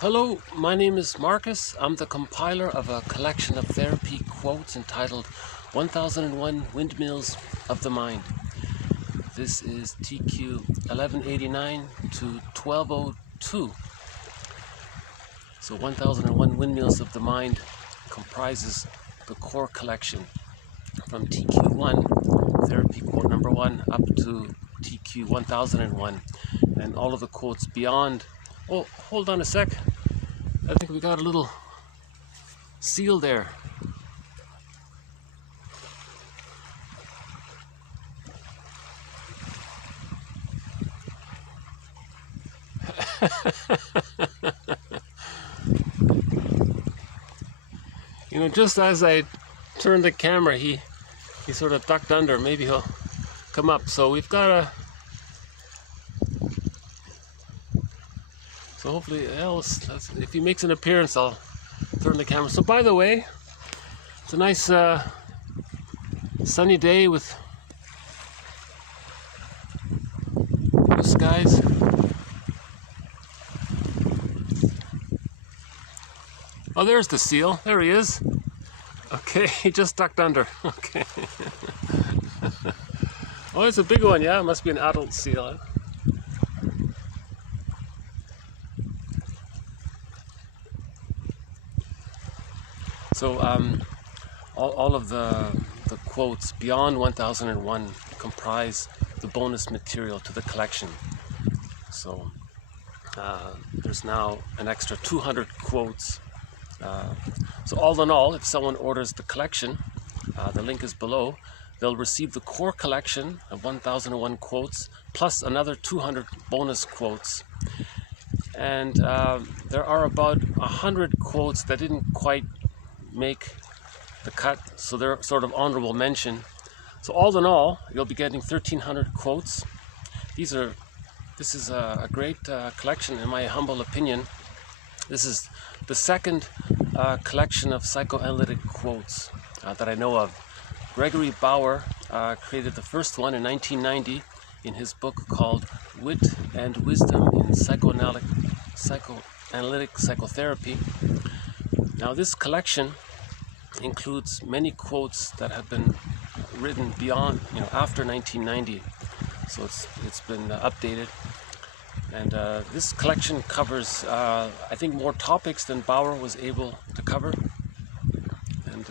Hello, my name is Marcus. I'm the compiler of a collection of therapy quotes entitled 1001 Windmills of the Mind. This is TQ 1189 to 1202. So 1001 Windmills of the Mind comprises the core collection from TQ1, therapy quote number 1, up to TQ 1001, and all of the quotes beyond. Oh, hold on a sec. I think we got a little seal there. You know, just as I turned the camera, he sort of ducked under. Maybe he'll come up. So we've got a. So hopefully, if he makes an appearance, I'll turn the camera. So by the way, it's a nice sunny day with blue skies. Oh, there's the seal. There he is. Okay, he just ducked under. Okay. Oh, it's a big one. Yeah, it must be an adult seal. So all of the quotes beyond 1001 comprise the bonus material to the collection. So there's now an extra 200 quotes. So all in all, if someone orders the collection, the link is below, they'll receive the core collection of 1001 quotes plus another 200 bonus quotes. And there are about 100 quotes that didn't quite make the cut, so they're sort of honorable mention. So all in all, you'll be getting 1,300 quotes. This is a great collection, in my humble opinion. This is the second collection of psychoanalytic quotes that I know of. Gregory Bauer created the first one in 1990 in his book called Wit and Wisdom in Psychoanalytic Psychotherapy. Now this collection includes many quotes that have been written beyond, after 1990. So it's been updated. And this collection covers, I think, more topics than Bauer was able to cover. And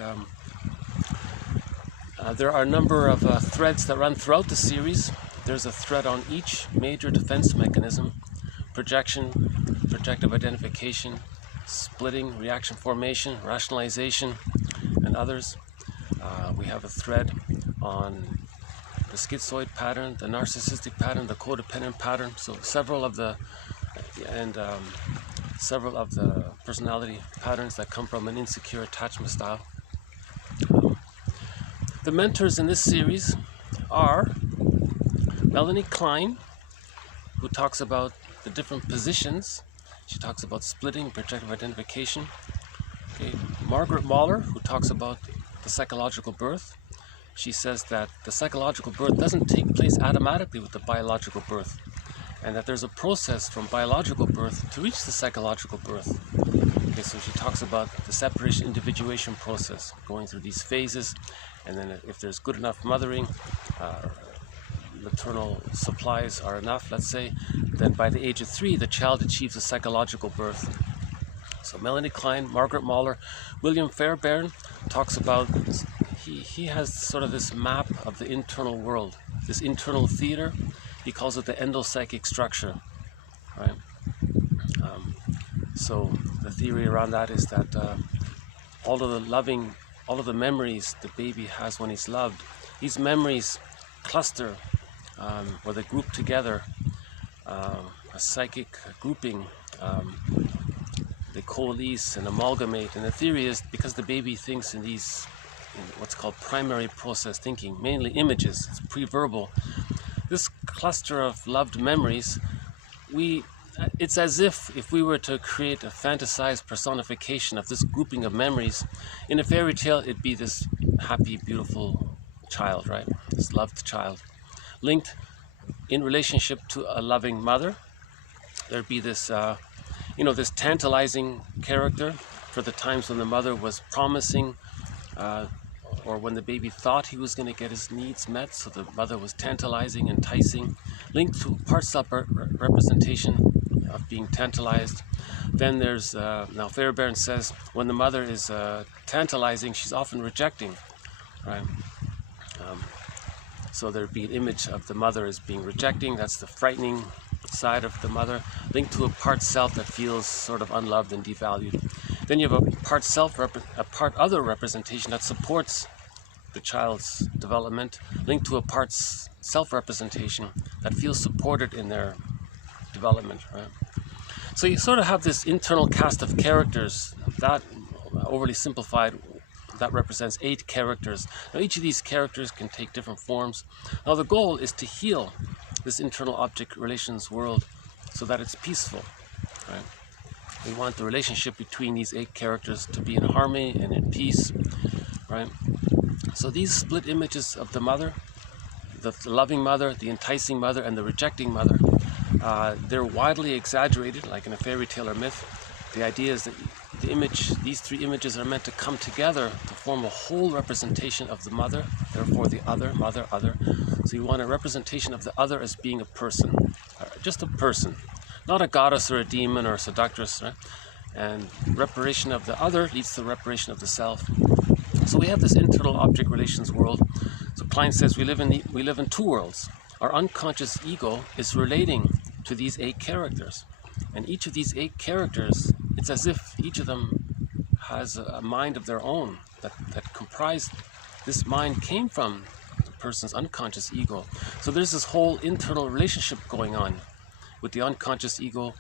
there are a number of threads that run throughout the series. There's a thread on each major defense mechanism: projection, projective identification, splitting, reaction formation, rationalization, and others. We have a thread on the schizoid pattern, the narcissistic pattern, the codependent pattern. So several of the personality patterns that come from an insecure attachment style. The mentors in this series are Melanie Klein, who talks about the different positions. She talks about splitting, projective identification. Okay. Margaret Mahler, who talks about the psychological birth. She says that the psychological birth doesn't take place automatically with the biological birth, and that there's a process from biological birth to reach the psychological birth. Okay, so she talks about the separation individuation process, going through these phases, and then if there's good enough mothering, maternal supplies are enough, let's say, then by the age of 3, the child achieves a psychological birth. So Melanie Klein, Margaret Mahler, William Fairbairn talks about, he has sort of this map of the internal world, this internal theater. He calls it the endopsychic structure, right? So the theory around that is that all of the memories the baby has when he's loved, these memories cluster, or they group together, a psychic grouping. They coalesce and amalgamate, and the theory is because the baby thinks in what's called primary process thinking, mainly images, it's pre-verbal. This cluster of loved memories, it's as if we were to create a fantasized personification of this grouping of memories. In a fairy tale, it'd be this happy, beautiful child, right? This loved child, linked in relationship to a loving mother. There'd be this you know, this tantalizing character for the times when the mother was promising, or when the baby thought he was going to get his needs met, so the mother was tantalizing, enticing, linked to part self-representation of being tantalized. Then there's, now Fairbairn says, when the mother is tantalizing, she's often rejecting, right? So there'd be an image of the mother as being rejecting. That's the frightening side of the mother, linked to a part self that feels sort of unloved and devalued. Then you have a part self, a part other representation that supports the child's development, linked to a part self-representation that feels supported in their development, right? So you sort of have this internal cast of characters, that overly simplified, that represents 8 characters. Now each of these characters can take different forms. Now the goal is to heal this internal object relations world so that it's peaceful, right? We want the relationship between these 8 characters to be in harmony and in peace, right? So these split images of the mother, the loving mother, the enticing mother, and the rejecting mother, they're widely exaggerated, like in a fairy tale or myth. The idea is that these 3 images are meant to come together to form a whole representation of the mother, therefore the other, mother, other. So you want a representation of the other as being a person, just a person, not a goddess or a demon or a seductress, right? And reparation of the other leads to reparation of the self. So we have this internal object relations world. So Klein says we live in 2 worlds. Our unconscious ego is relating to these 8 characters. And each of these 8 characters, it's as if each of them has a mind of their own that comprised, this mind came from the person's unconscious ego. So there's this whole internal relationship going on with the unconscious ego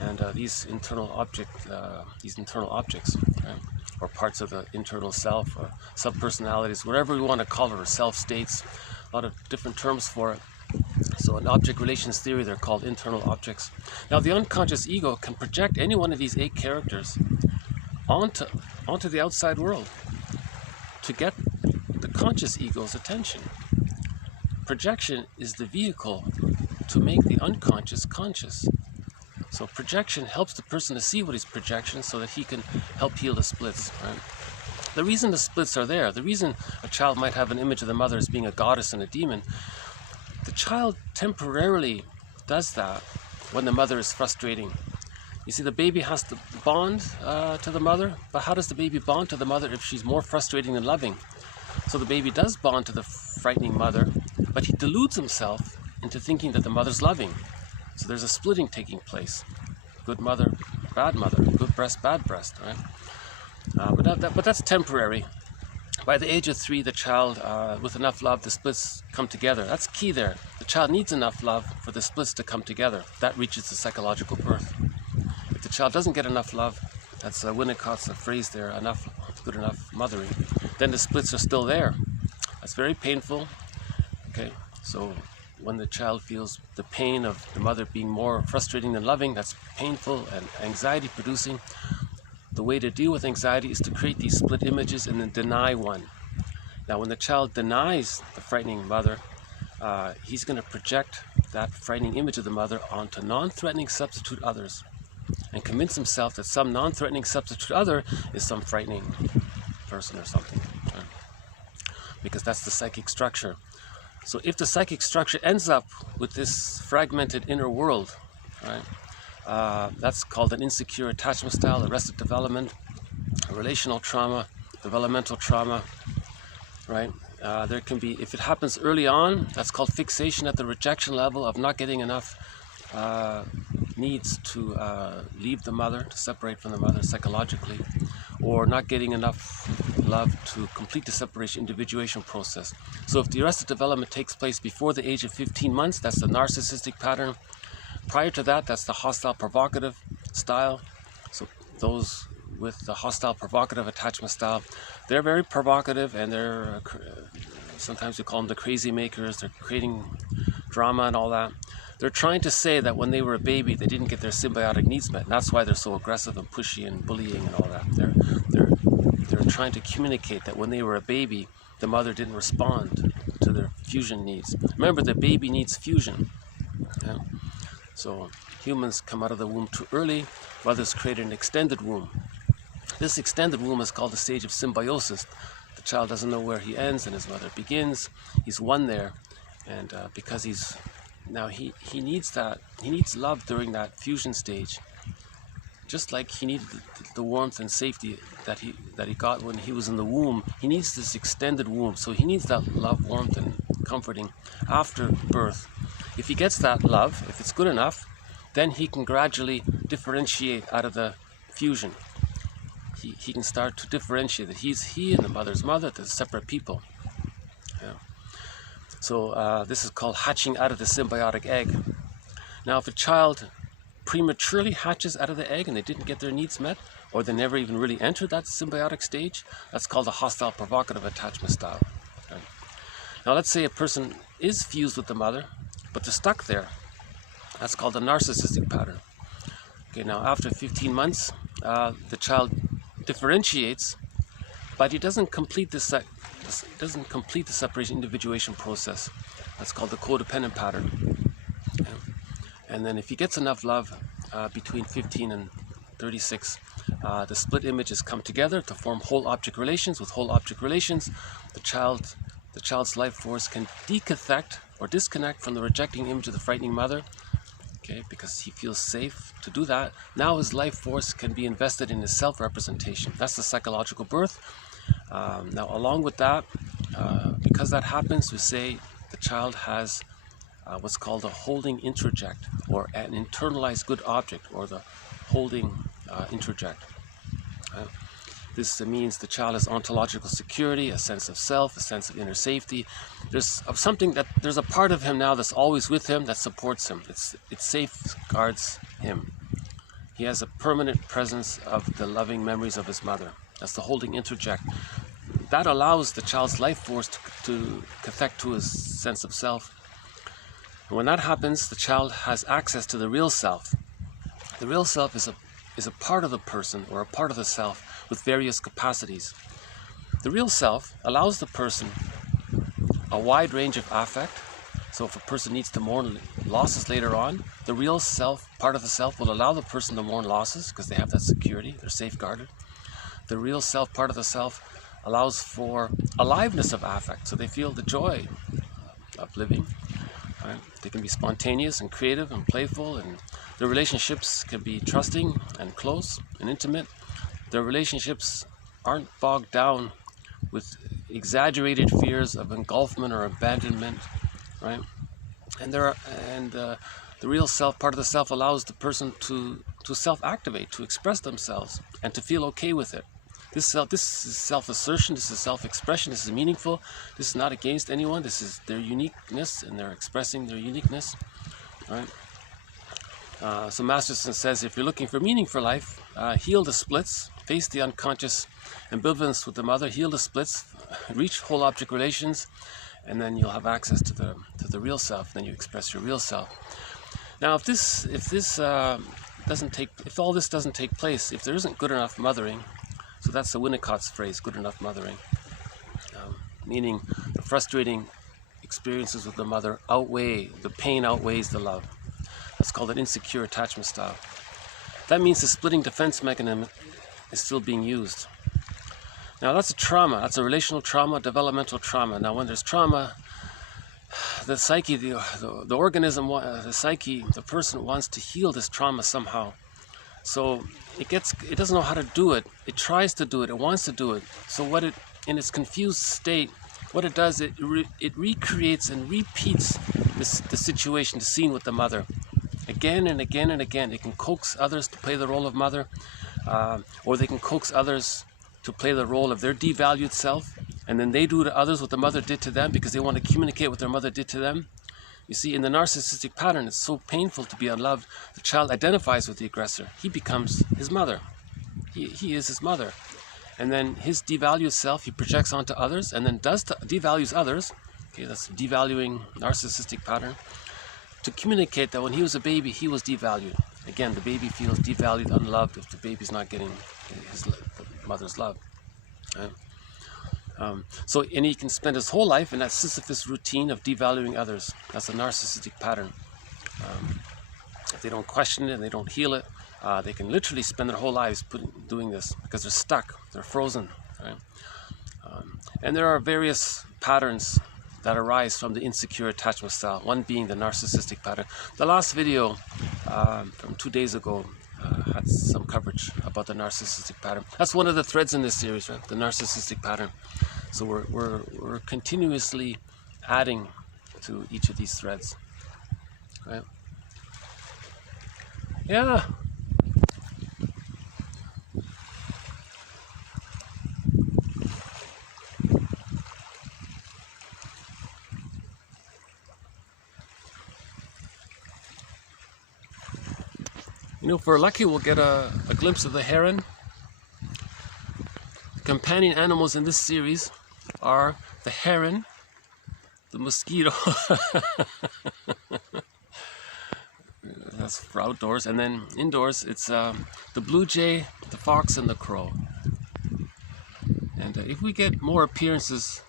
and these internal objects, right? Or parts of the internal self, or subpersonalities, whatever we want to call it, or self-states, a lot of different terms for it. So in object relations theory, they're called internal objects. Now the unconscious ego can project any one of these 8 characters onto the outside world to get the conscious ego's attention. Projection is the vehicle to make the unconscious conscious. So projection helps the person to see what is projection so that he can help heal the splits, right? The reason the splits are there, the reason a child might have an image of the mother as being a goddess and a demon, the child temporarily does that when the mother is frustrating. You see, the baby has to bond to the mother, but how does the baby bond to the mother if she's more frustrating than loving? So the baby does bond to the frightening mother, but he deludes himself into thinking that the mother's loving. So there's a splitting taking place. Good mother, bad mother, good breast, bad breast, right? But that's temporary. By the age of 3, the child, with enough love, the splits come together. That's key there. The child needs enough love for the splits to come together. That reaches the psychological birth. If the child doesn't get enough love, that's Winnicott's phrase there, good enough mothering, then the splits are still there. That's very painful. Okay, so when the child feels the pain of the mother being more frustrating than loving, that's painful and anxiety producing. The way to deal with anxiety is to create these split images and then deny one. Now when the child denies the frightening mother, he's going to project that frightening image of the mother onto non-threatening substitute others and convince himself that some non-threatening substitute other is some frightening person or something, right? Because that's the psychic structure. So if the psychic structure ends up with this fragmented inner world, right, that's called an insecure attachment style, arrested development, relational trauma, developmental trauma, right? There can be, if it happens early on, that's called fixation at the rejection level of not getting enough needs to leave the mother, to separate from the mother psychologically, or not getting enough love to complete the separation individuation process. So if the arrested development takes place before the age of 15 months, that's the narcissistic pattern. Prior to that, that's the hostile provocative style. So those with the hostile provocative attachment style, they're very provocative, and they're sometimes we call them the crazy makers. They're creating drama and all that. They're trying to say that when they were a baby, they didn't get their symbiotic needs met. And that's why they're so aggressive and pushy and bullying and all that. They're trying to communicate that when they were a baby, the mother didn't respond to their fusion needs. Remember, the baby needs fusion. Yeah? So humans come out of the womb too early, others create an extended womb. This extended womb is called the stage of symbiosis. The child doesn't know where he ends and his mother begins. He's one there, and because he needs love during that fusion stage, just like he needed the warmth and safety that he got when he was in the womb. He needs this extended womb, so he needs that love, warmth, and comforting after birth. If he gets that love, if it's good enough, then he can gradually differentiate out of the fusion. He can start to differentiate that he and the mother's mother, they're separate people. Yeah. So this is called hatching out of the symbiotic egg. Now, if a child prematurely hatches out of the egg and they didn't get their needs met, or they never even really entered that symbiotic stage, that's called the hostile provocative attachment style. Okay. Now, let's say a person is fused with the mother, but they're stuck there. That's called the narcissistic pattern. Okay, now after 15 months, the child differentiates, but he doesn't complete the separation individuation process. That's called the codependent pattern. Okay. And then if he gets enough love between 15 and 36, the split images come together to form whole object relations. With whole object relations, the child's life force can decathect or disconnect from the rejecting image of the frightening mother. Okay, because he feels safe to do that. Now his life force can be invested in his self-representation. That's the psychological birth. Now, along with that, because that happens, we say the child has what's called a holding introject, or an internalized good object, or the holding introject. This means the child has ontological security, a sense of self, a sense of inner safety. There's a part of him now that's always with him, that supports him. It safeguards him. He has a permanent presence of the loving memories of his mother. That's the holding introject. That allows the child's life force to connect to his sense of self. And when that happens, the child has access to the real self. The real self is a part of the person, or a part of the self, with various capacities. The real self allows the person a wide range of affect. So if a person needs to mourn losses later on, the real self, part of the self, will allow the person to mourn losses because they have that security, they're safeguarded. The real self, part of the self, allows for aliveness of affect, so they feel the joy of living. Right? They can be spontaneous and creative and playful, and their relationships can be trusting and close and intimate. Their relationships aren't bogged down with exaggerated fears of engulfment or abandonment, right? And the real self, part of the self, allows the person to self-activate, to express themselves, and to feel okay with it. This is self-assertion, this is self-expression, this is meaningful, this is not against anyone, this is their uniqueness, and they're expressing their uniqueness, right? So Masterson says, if you're looking for meaning for life, heal the splits, face the unconscious ambivalence with the mother, heal the splits, reach whole object relations, and then you'll have access to the real self. Then you express your real self. Now, if all this doesn't take place, if there isn't good enough mothering, so that's the Winnicott's phrase, good enough mothering, meaning the frustrating experiences with the mother the pain outweighs the love. That's called an insecure attachment style. That means the splitting defense mechanism is still being used. Now, that's a trauma. That's a relational trauma, developmental trauma. Now, when there's trauma, the psyche, the organism, the psyche, the person wants to heal this trauma somehow. So it doesn't know how to do it. It tries to do it. It wants to do it. So in its confused state, what it does, it recreates and repeats the situation, the scene with the mother, again and again and again. It can coax others to play the role of mother, or they can coax others to play the role of their devalued self, and then they do to others what the mother did to them because they want to communicate what their mother did to them. You see, in the narcissistic pattern, it's so painful to be unloved. The child identifies with the aggressor. He becomes his mother. He is his mother. And then his devalued self, he projects onto others, and then devalues others. Okay, that's a devaluing narcissistic pattern. To communicate that when he was a baby, he was devalued. Again, the baby feels devalued, unloved if the baby's not getting the mother's love. Right? And he can spend his whole life in that Sisyphus routine of devaluing others. That's a narcissistic pattern. if they don't question it and they don't heal it, they can literally spend their whole lives doing this because they're stuck, they're frozen. Right? And there are various patterns that arise from the insecure attachment style, one being the narcissistic pattern. The last video from 2 days ago had some coverage about the narcissistic pattern. That's one of the threads in this series, right? The narcissistic pattern. So we're continuously adding to each of these threads, right? Yeah. You know, if we're lucky, we'll get a glimpse of the heron. The companion animals in this series are the heron, the mosquito, that's for outdoors, and then indoors it's the blue jay, the fox, and the crow. And if we get more appearances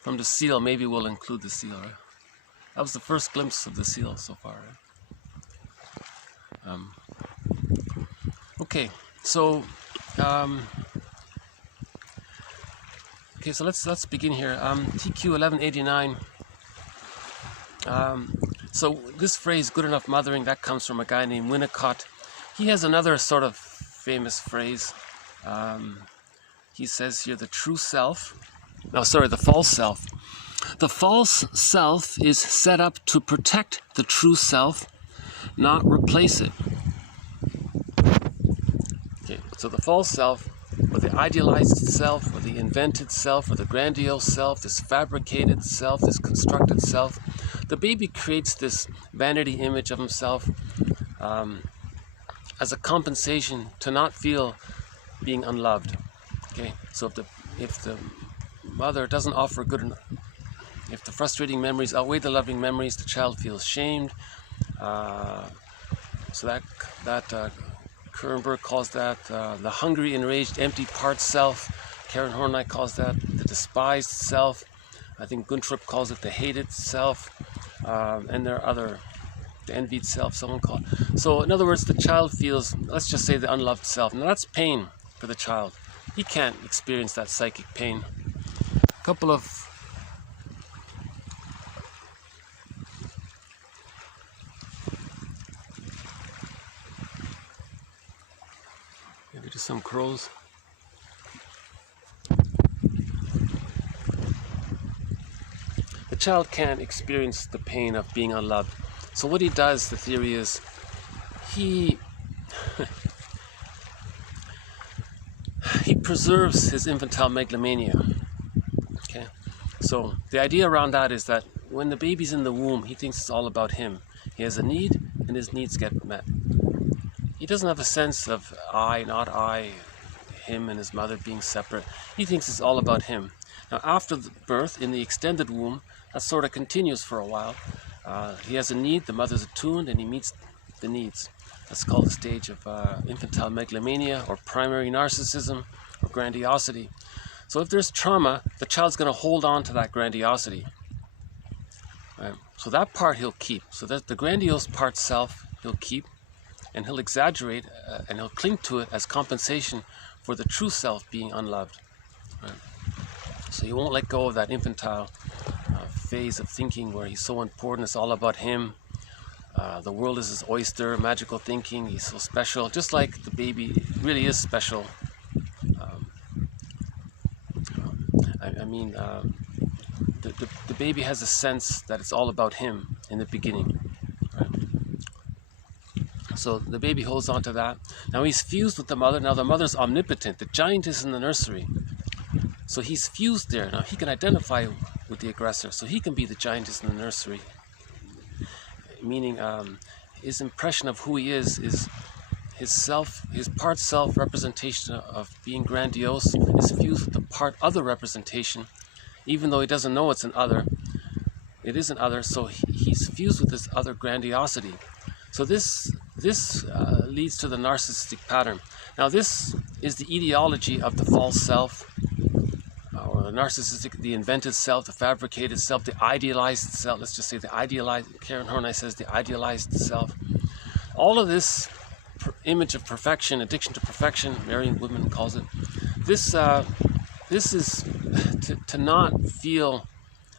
from the seal, maybe we'll include the seal. Right? That was the first glimpse of the seal so far. Right? Okay, so so let's begin here. TQ 1189. So this phrase, good enough mothering, that comes from a guy named Winnicott. He has another sort of famous phrase. He says here, the true self. No, sorry, the false self. The false self is set up to protect the true self, not replace it. Okay, so the false self, or the idealized self, or the invented self, or the grandiose self, this fabricated self, this constructed self, the baby creates this vanity image of himself as a compensation to not feel being unloved. Okay, so if the mother doesn't offer good enough, if the frustrating memories outweigh the loving memories, the child feels shamed. So that Kernberg calls that the hungry, enraged, empty part self. Karen Horney calls that the despised self. I think Guntrup calls it the hated self. And there are other, the envied self, someone called. So in other words, the child feels, let's just say, the unloved self. Now that's pain for the child. He can't experience that psychic pain. A couple of maybe just some crows. The child can't experience the pain of being unloved. So what he does, the theory is, he preserves his infantile megalomania. Okay, so the idea around that is that when the baby's in the womb, he thinks it's all about him. He has a need, and his needs get met. He doesn't have a sense of I, not I, him and his mother being separate. He thinks it's all about him. Now after the birth, in the extended womb, that sort of continues for a while. He has a need, the mother's attuned, and he meets the needs. That's called the stage of infantile megalomania, or primary narcissism, or grandiosity. So if there's trauma, the child's going to hold on to that grandiosity. Right? So that part he'll keep. So that the grandiose part self he'll keep, and he'll exaggerate, and he'll cling to it as compensation for the true self being unloved. Right? So he won't let go of that infantile phase of thinking where he's so important, it's all about him. The world is his oyster, magical thinking, he's so special, just like the baby really is special. The baby has a sense that it's all about him in the beginning. Right? So the baby holds on to that. Now he's fused with the mother. Now the mother's omnipotent, the giantess in the nursery. So he's fused there. Now he can identify with the aggressor, so he can be the giantess in the nursery. Meaning his impression of who he is his part self representation of being grandiose is fused with the part other representation, even though he doesn't know it's an other. It is an other, so he's fused with this other grandiosity. So this leads to the narcissistic pattern. Now this is the etiology of the false self, or the narcissistic, the invented self, the fabricated self, the idealized self. Let's just say the idealized, Karen Horney says the idealized self. all of this image of perfection, addiction to perfection, Marian Woodman calls it, this is to not feel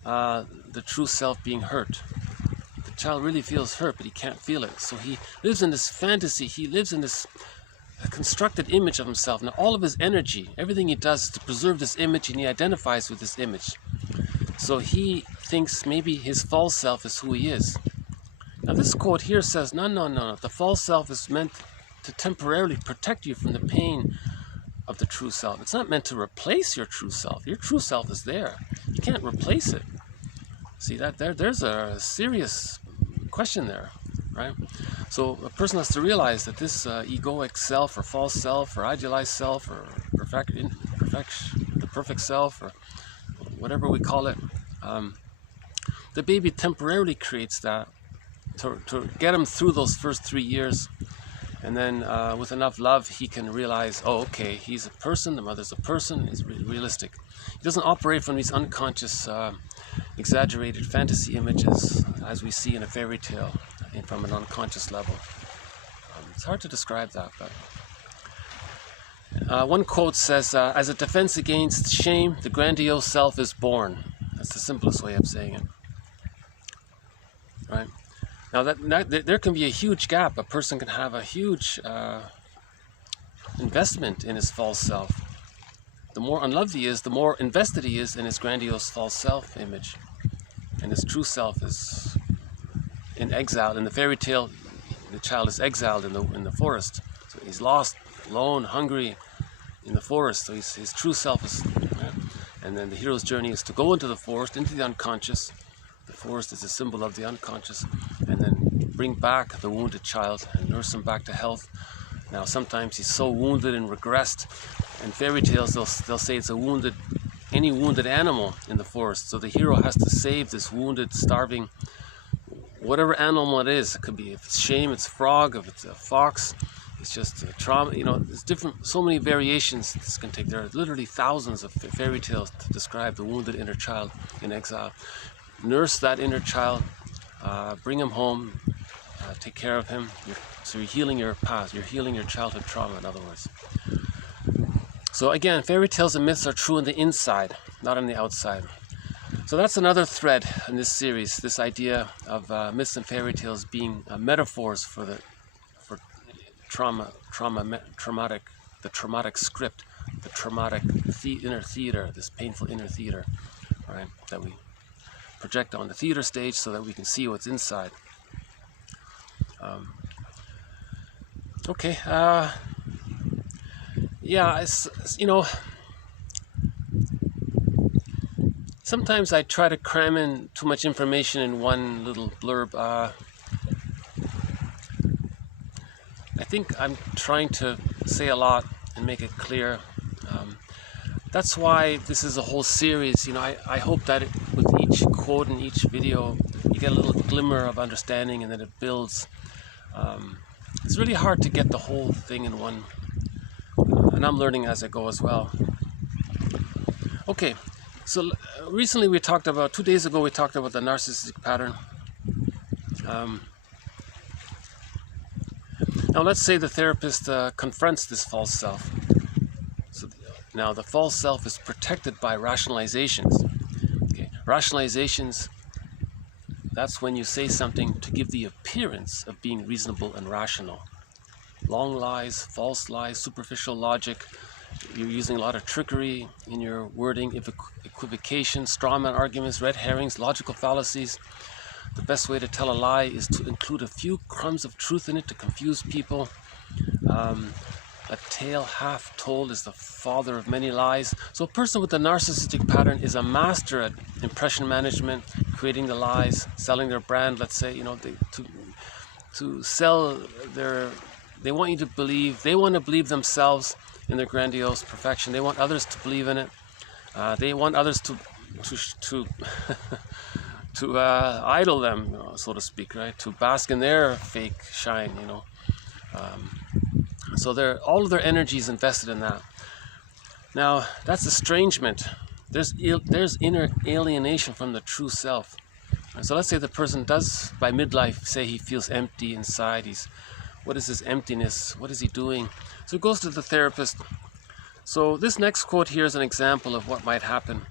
the true self being hurt. The child really feels hurt, but he can't feel it. So he lives in this fantasy, he lives in this constructed image of himself. Now all of his energy, everything he does is to preserve this image, and he identifies with this image. So he thinks maybe his false self is who he is. Now this quote here says, no, the false self is meant to temporarily protect you from the pain of the true self. It's not meant to replace your true self. Your true self is there. You can't replace it. See, there's a serious question there, right? So a person has to realize that this egoic self, or false self, or idealized self, or the perfect self, or whatever we call it, the baby temporarily creates that to get him through those first 3 years. And then with enough love, he can realize, oh, okay, he's a person, the mother's a person, it's realistic. He doesn't operate from these unconscious, exaggerated fantasy images as we see in a fairy tale, and from an unconscious level. It's hard to describe that, but one quote says, as a defense against shame, the grandiose self is born. That's the simplest way of saying it, right? Now, there can be a huge gap. A person can have a huge investment in his false self. The more unloved he is, the more invested he is in his grandiose false self image. And his true self is in exile. In the fairy tale, the child is exiled in the forest. So he's lost, alone, hungry in the forest. So his true self is... And then the hero's journey is to go into the forest, into the unconscious. The forest is a symbol of the unconscious, and then bring back the wounded child and nurse him back to health. Now sometimes he's so wounded and regressed. In fairy tales they'll say it's any wounded animal in the forest. So the hero has to save this wounded, starving, whatever animal it is. It could be, if it's shame, it's frog, if it's a fox, it's just a trauma. There's different, so many variations this can take. There are literally thousands of fairy tales to describe the wounded inner child in exile. Nurse that inner child, bring him home, take care of him. So you're healing your past, you're healing your childhood trauma, in other words. So again, fairy tales and myths are true on the inside, not on the outside. So that's another thread in this series, this idea of myths and fairy tales being metaphors for the traumatic script, the traumatic inner theater, this painful inner theater, right, that we project on the theater stage so that we can see what's inside. Okay, yeah, sometimes I try to cram in too much information in one little blurb. I think I'm trying to say a lot and make it clear. That's why this is a whole series. I hope that with each quote in each video, you get a little glimmer of understanding, and then it builds. It's really hard to get the whole thing in one, and I'm learning as I go as well. Okay, so recently 2 days ago, we talked about the narcissistic pattern. Now let's say the therapist confronts this false self. So now the false self is protected by rationalizations. Okay. Rationalizations, that's when you say something to give the appearance of being reasonable and rational. Long lies, false lies, superficial logic. You're using a lot of trickery in your wording, equivocation, straw man arguments, red herrings, logical fallacies. The best way to tell a lie is to include a few crumbs of truth in it to confuse people. A tale half told is the father of many lies. So a person with a narcissistic pattern is a master at impression management, creating the lies, selling their brand. Let's say, to sell they want you to believe, they want to believe themselves in their grandiose perfection. They want others to believe in it. They want others to idol them, so to speak, right? To bask in their fake shine, So all of their energy is invested in that. Now, that's estrangement. There's inner alienation from the true self. And so let's say the person does, by midlife, say he feels empty inside. He's What is this emptiness? What is he doing? So he goes to the therapist. So this next quote here is an example of what might happen.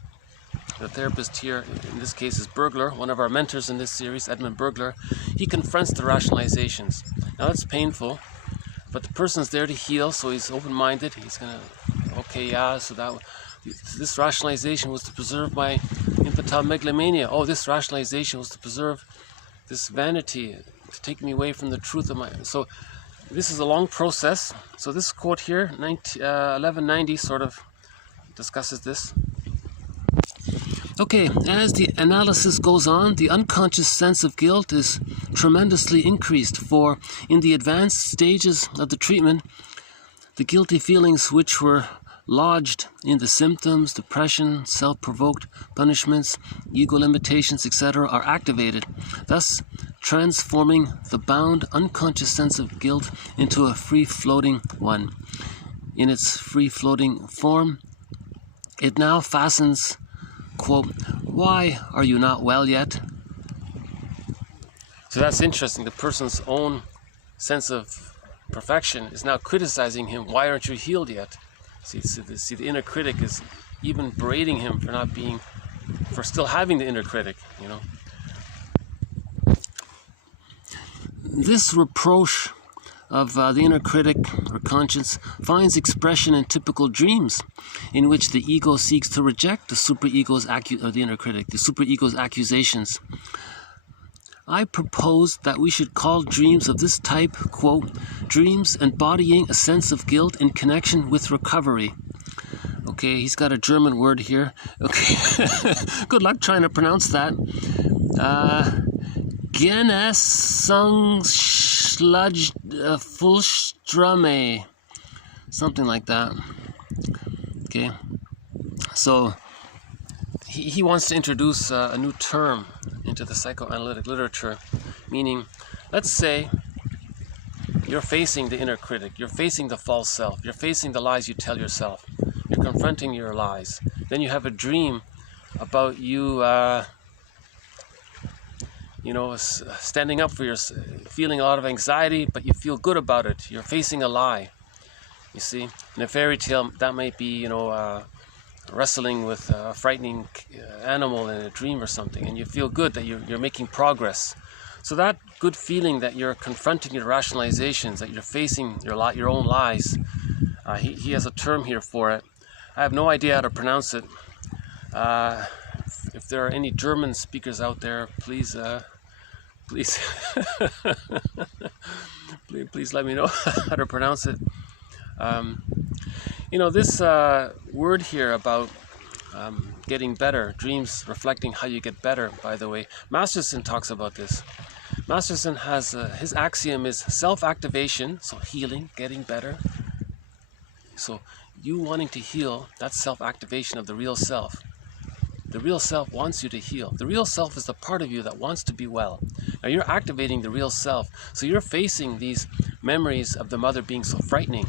The therapist here, in this case, is Bergler, one of our mentors in this series, Edmund Bergler. He confronts the rationalizations. Now that's painful, but the person's there to heal, so he's open-minded. He's gonna, okay, yeah, so this rationalization was to preserve my infantile megalomania. Oh, this rationalization was to preserve this vanity, to take me away from the truth of my... So this is a long process. So this quote here, 1190, sort of discusses this. Okay, as the analysis goes on, the unconscious sense of guilt is tremendously increased, for in the advanced stages of the treatment, the guilty feelings which were lodged in the symptoms, depression, self-provoked punishments, ego limitations, etc., are activated, thus transforming the bound unconscious sense of guilt into a free-floating one. In its free-floating form, it now fastens, quote, "Why are you not well yet?" So that's interesting. The person's own sense of perfection is now criticizing him. Why aren't you healed yet? See, the inner critic is even berating him for still having the inner critic, you know. This reproach of the inner critic or conscience finds expression in typical dreams, in which the ego seeks to reject the superego's the inner critic, the superego's accusations. I propose that we should call dreams of this type, quote, dreams embodying a sense of guilt in connection with recovery. Okay, he's got a German word here. Okay, good luck trying to pronounce that. Genesungsschuldgefuhlstraume, something like that. Okay, so he wants to introduce a new term into the psychoanalytic literature, meaning, let's say you're facing the inner critic, you're facing the false self, you're facing the lies you tell yourself, you're confronting your lies. Then you have a dream about you, standing up for feeling a lot of anxiety, but you feel good about it. You're facing a lie. You see, in a fairy tale, that might be, wrestling with a frightening animal in a dream or something, and you feel good that you're making progress. So that good feeling that you're confronting your rationalizations, that you're facing your own lies, he has a term here for it. I have no idea how to pronounce it. If there are any German speakers out there, please please let me know how to pronounce it. This word here about getting better, dreams reflecting how you get better, by the way, Masterson talks about this. Masterson has, his axiom is self-activation, so healing, getting better. So you wanting to heal, that's self-activation of the real self. The real self wants you to heal. The real self is the part of you that wants to be well. Now you're activating the real self, so you're facing these memories of the mother being so frightening.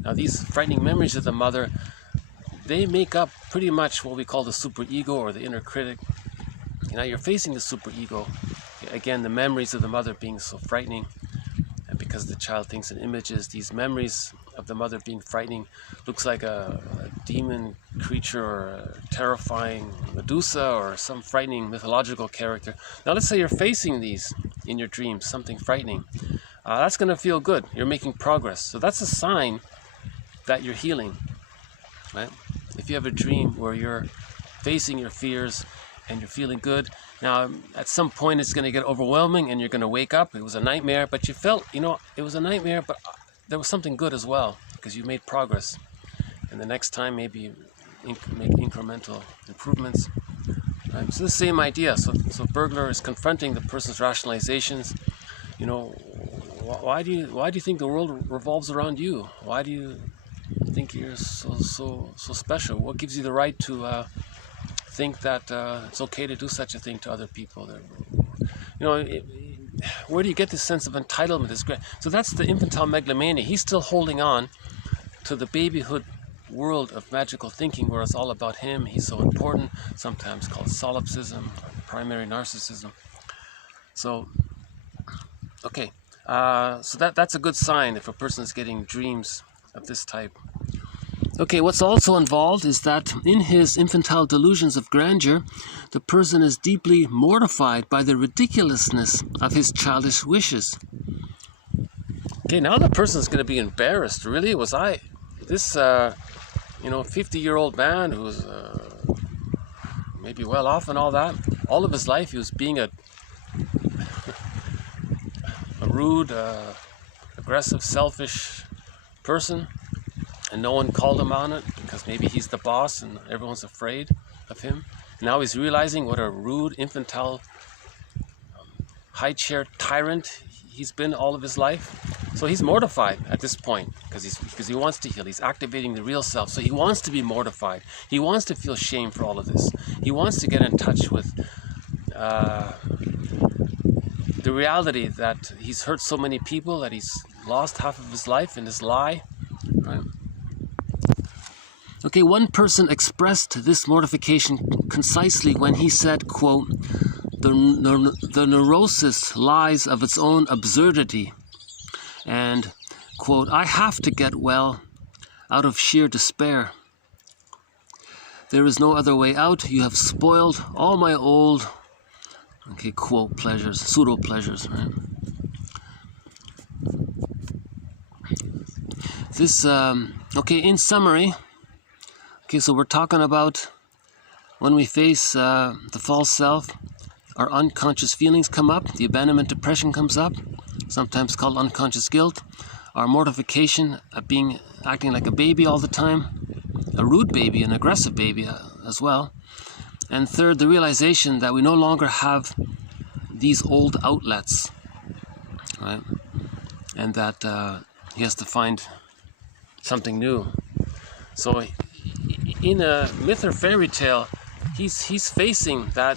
Now these frightening memories of the mother, they make up pretty much what we call the superego or the inner critic. Now you're facing the superego. Again, the memories of the mother being so frightening. And because the child thinks in images, these memories of the mother being frightening looks like a demon creature or a terrifying Medusa or some frightening mythological character. Now let's say you're facing these in your dreams, something frightening. That's going to feel good. You're making progress. So that's a sign that you're healing, right? If you have a dream where you're facing your fears and you're feeling good, now at some point it's going to get overwhelming and you're going to wake up. It was a nightmare, but you felt, it was a nightmare, but there was something good as well because you made progress. And the next time maybe make incremental improvements. Right? So the same idea. So Bergler is confronting the person's rationalizations. Why do you think the world revolves around you? Why do you think you're so special? What gives you the right to think that it's okay to do such a thing to other people? Where do you get this sense of entitlement? This great. So that's the infantile megalomania. He's still holding on to the babyhood world of magical thinking where it's all about him. He's so important, sometimes called solipsism or primary narcissism. So, okay, So that's a good sign if a person is getting dreams of this type. Okay, what's also involved is that in his infantile delusions of grandeur, the person is deeply mortified by the ridiculousness of his childish wishes. Okay, now the person is going to be embarrassed. Really, was I this 50-year-old man who's maybe well off and all that? All of his life he was being a rude, aggressive, selfish person, and no one called him on it because maybe he's the boss and everyone's afraid of him. Now he's realizing what a rude, infantile, high-chair tyrant he's been all of his life. So he's mortified at this point because he wants to heal. He's activating the real self. So he wants to be mortified. He wants to feel shame for all of this. He wants to get in touch with the reality that he's hurt so many people, that he's lost half of his life in this lie. Right? Okay, one person expressed this mortification concisely when he said, quote, the neurosis lies of its own absurdity. And, quote, I have to get well out of sheer despair. There is no other way out. You have spoiled all my old, okay, quote, pleasures, pseudo pleasures, right? This, okay, in summary, okay, so we're talking about when we face the false self, our unconscious feelings come up, the abandonment depression comes up, sometimes called unconscious guilt, our mortification of acting like a baby all the time, a rude baby, an aggressive baby as well. And third, the realization that we no longer have these old outlets, right? And that he has to find something new. So in a myth or fairy tale, he's facing that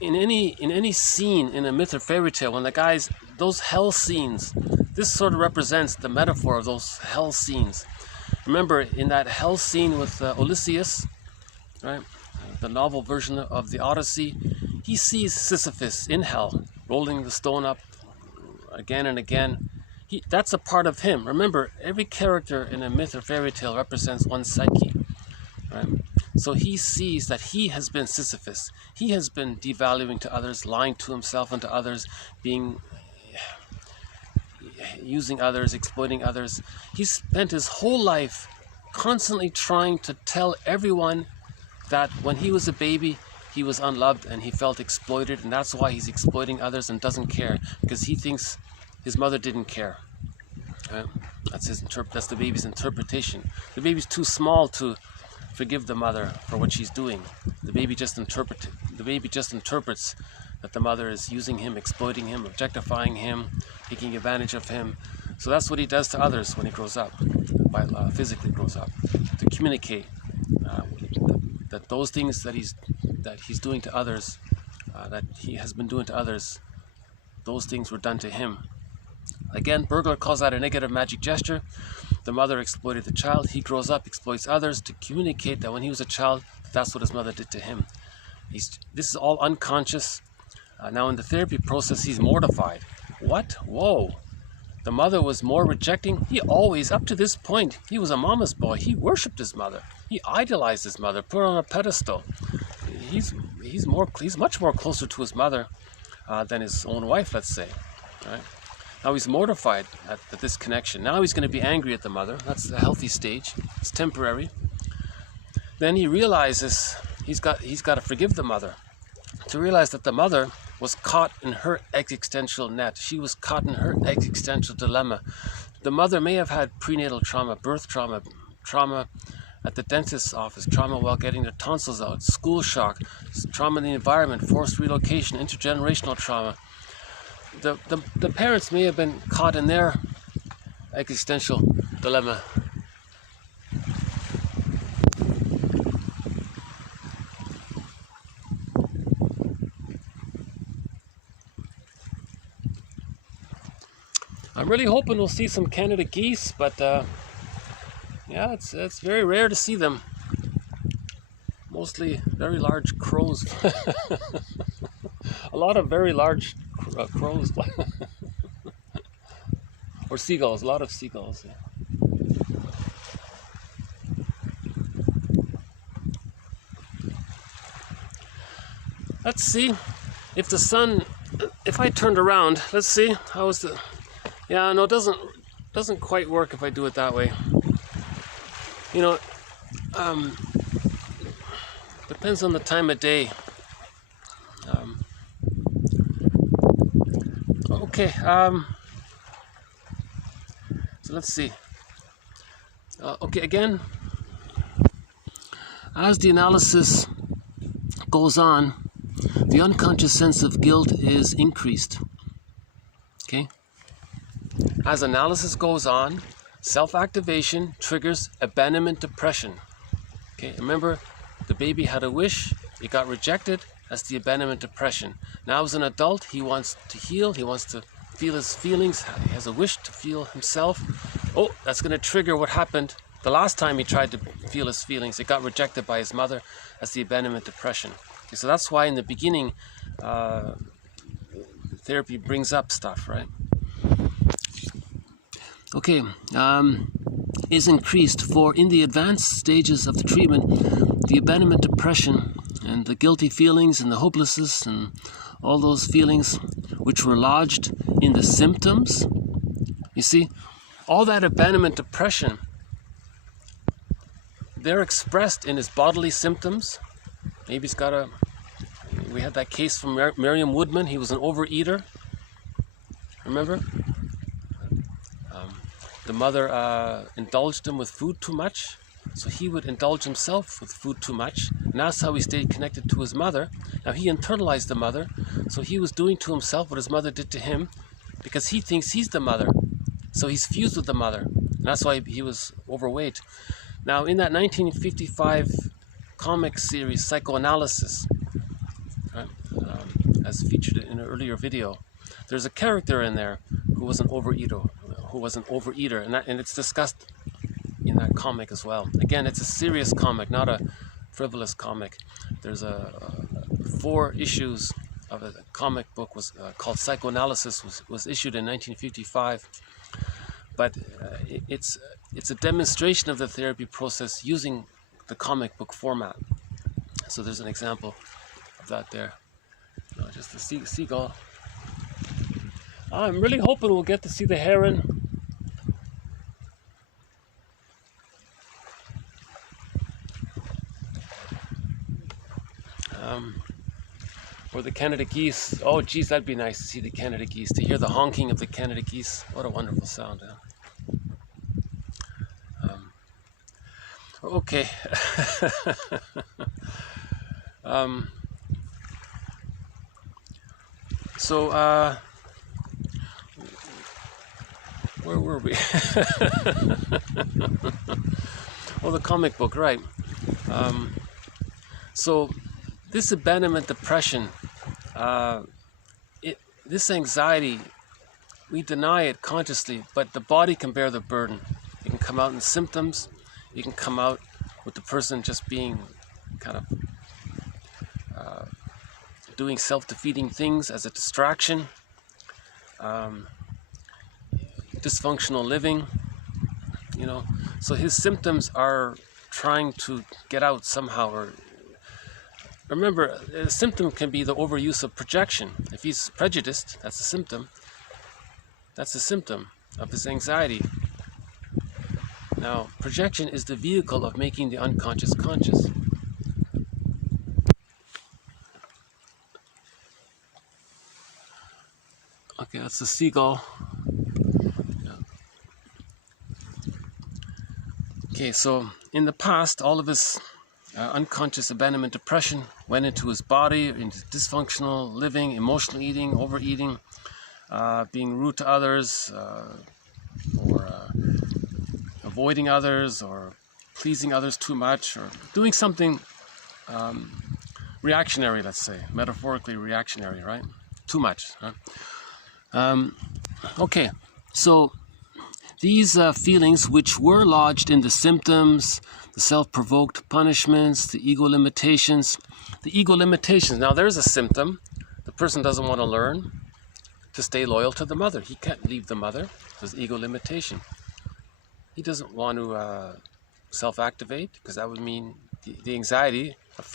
in any scene in a myth or fairy tale, when the guys, those hell scenes, this sort of represents the metaphor of those hell scenes. Remember in that hell scene with Odysseus, right? The novel version of the Odyssey, he sees Sisyphus in hell, rolling the stone up again and again. That's a part of him. Remember, every character in a myth or fairy tale represents one psyche, right? So he sees that he has been Sisyphus. He has been devaluing to others, lying to himself and to others, using others, exploiting others. He spent his whole life constantly trying to tell everyone that when he was a baby, he was unloved and he felt exploited, and that's why he's exploiting others and doesn't care, because he thinks his mother didn't care. Right? That's the baby's interpretation. The baby's too small to forgive the mother for what she's doing. The baby just interprets that the mother is using him, exploiting him, objectifying him, taking advantage of him. So that's what he does to others when he grows up, physically grows up, to communicate that those things that he's doing to others, that he has been doing to others, those things were done to him. Again, Bergler calls that a negative magic gesture. The mother exploited the child. He grows up, exploits others to communicate that when he was a child, that's what his mother did to him. This is all unconscious. Now in the therapy process, he's mortified. What? Whoa. The mother was more rejecting. He always, up to this point, he was a mama's boy. He worshipped his mother. He idolized his mother, put her on a pedestal. He's much more closer to his mother than his own wife, let's say. Right? Now he's mortified at this connection. Now he's going to be angry at the mother. That's the healthy stage. It's temporary. Then he realizes he's got to forgive the mother. To realize that the mother was caught in her existential net. She was caught in her existential dilemma. The mother may have had prenatal trauma, birth trauma, trauma at the dentist's office, trauma while getting their tonsils out, school shock, trauma in the environment, forced relocation, intergenerational trauma. The parents may have been caught in their existential dilemma. I'm really hoping we'll see some Canada geese, but yeah, it's very rare to see them. Mostly very large crows. A lot of very large crows. Or seagulls, a lot of seagulls. Yeah. Let's see if the sun, if I turned around, let's see, how is the, yeah, no, it doesn't quite work if I do it that way. You know, depends on the time of day. Okay, so let's see. Okay, again, as the analysis goes on, the unconscious sense of guilt is increased. Okay? As analysis goes on, self-activation triggers abandonment depression. Okay, remember, the baby had a wish, it got rejected, that's the abandonment depression. Now as an adult, he wants to heal, he wants to feel his feelings, he has a wish to feel himself. Oh, that's going to trigger what happened the last time he tried to feel his feelings. It got rejected by his mother, that's the abandonment depression. Okay, so that's why in the beginning, therapy brings up stuff, right? Okay, is increased for in the advanced stages of the treatment, the abandonment depression and the guilty feelings and the hopelessness and all those feelings which were lodged in the symptoms. You see, all that abandonment depression, they're expressed in his bodily symptoms. Maybe he's got a, we had that case from Merriam Woodman, he was an overeater, remember? The mother indulged him with food too much, so he would indulge himself with food too much, and that's how he stayed connected to his mother. Now he internalized the mother, so he was doing to himself what his mother did to him, because he thinks he's the mother, so he's fused with the mother, and that's why he was overweight. Now in that 1955 comic series, Psychoanalysis, right, as featured in an earlier video, there's a character in there who was an overeater, and it's discussed in that comic as well. Again, it's a serious comic, not a frivolous comic. There's 4 issues of a comic book was called Psychoanalysis, was issued in 1955. But it's a demonstration of the therapy process using the comic book format. So there's an example of that there. Just the seagull. I'm really hoping we'll get to see the heron. Or the Canada geese. Oh geez, that'd be nice to see the Canada geese, to hear the honking of the Canada geese. What a wonderful sound. Okay. So where were we? Oh, the comic book, right. So this abandonment depression, this anxiety, we deny it consciously, but the body can bear the burden. It can come out in symptoms. It can come out with the person just being kind of doing self-defeating things as a distraction, dysfunctional living, you know. So his symptoms are trying to get out somehow. Or remember, a symptom can be the overuse of projection. If he's prejudiced, that's a symptom. That's a symptom of his anxiety. Now, projection is the vehicle of making the unconscious conscious. Okay, that's the seagull. Yeah. Okay, so in the past, all of his unconscious abandonment depression went into his body, into dysfunctional living, emotional eating, overeating, being rude to others, or avoiding others, or pleasing others too much, or doing something reactionary, let's say, metaphorically reactionary, right? Too much. Huh? Okay, so these feelings which were lodged in the symptoms, the self-provoked punishments, the ego limitations. Now there's a symptom. The person doesn't want to learn to stay loyal to the mother. He can't leave the mother. his ego limitation. He doesn't want to self-activate, because that would mean the anxiety of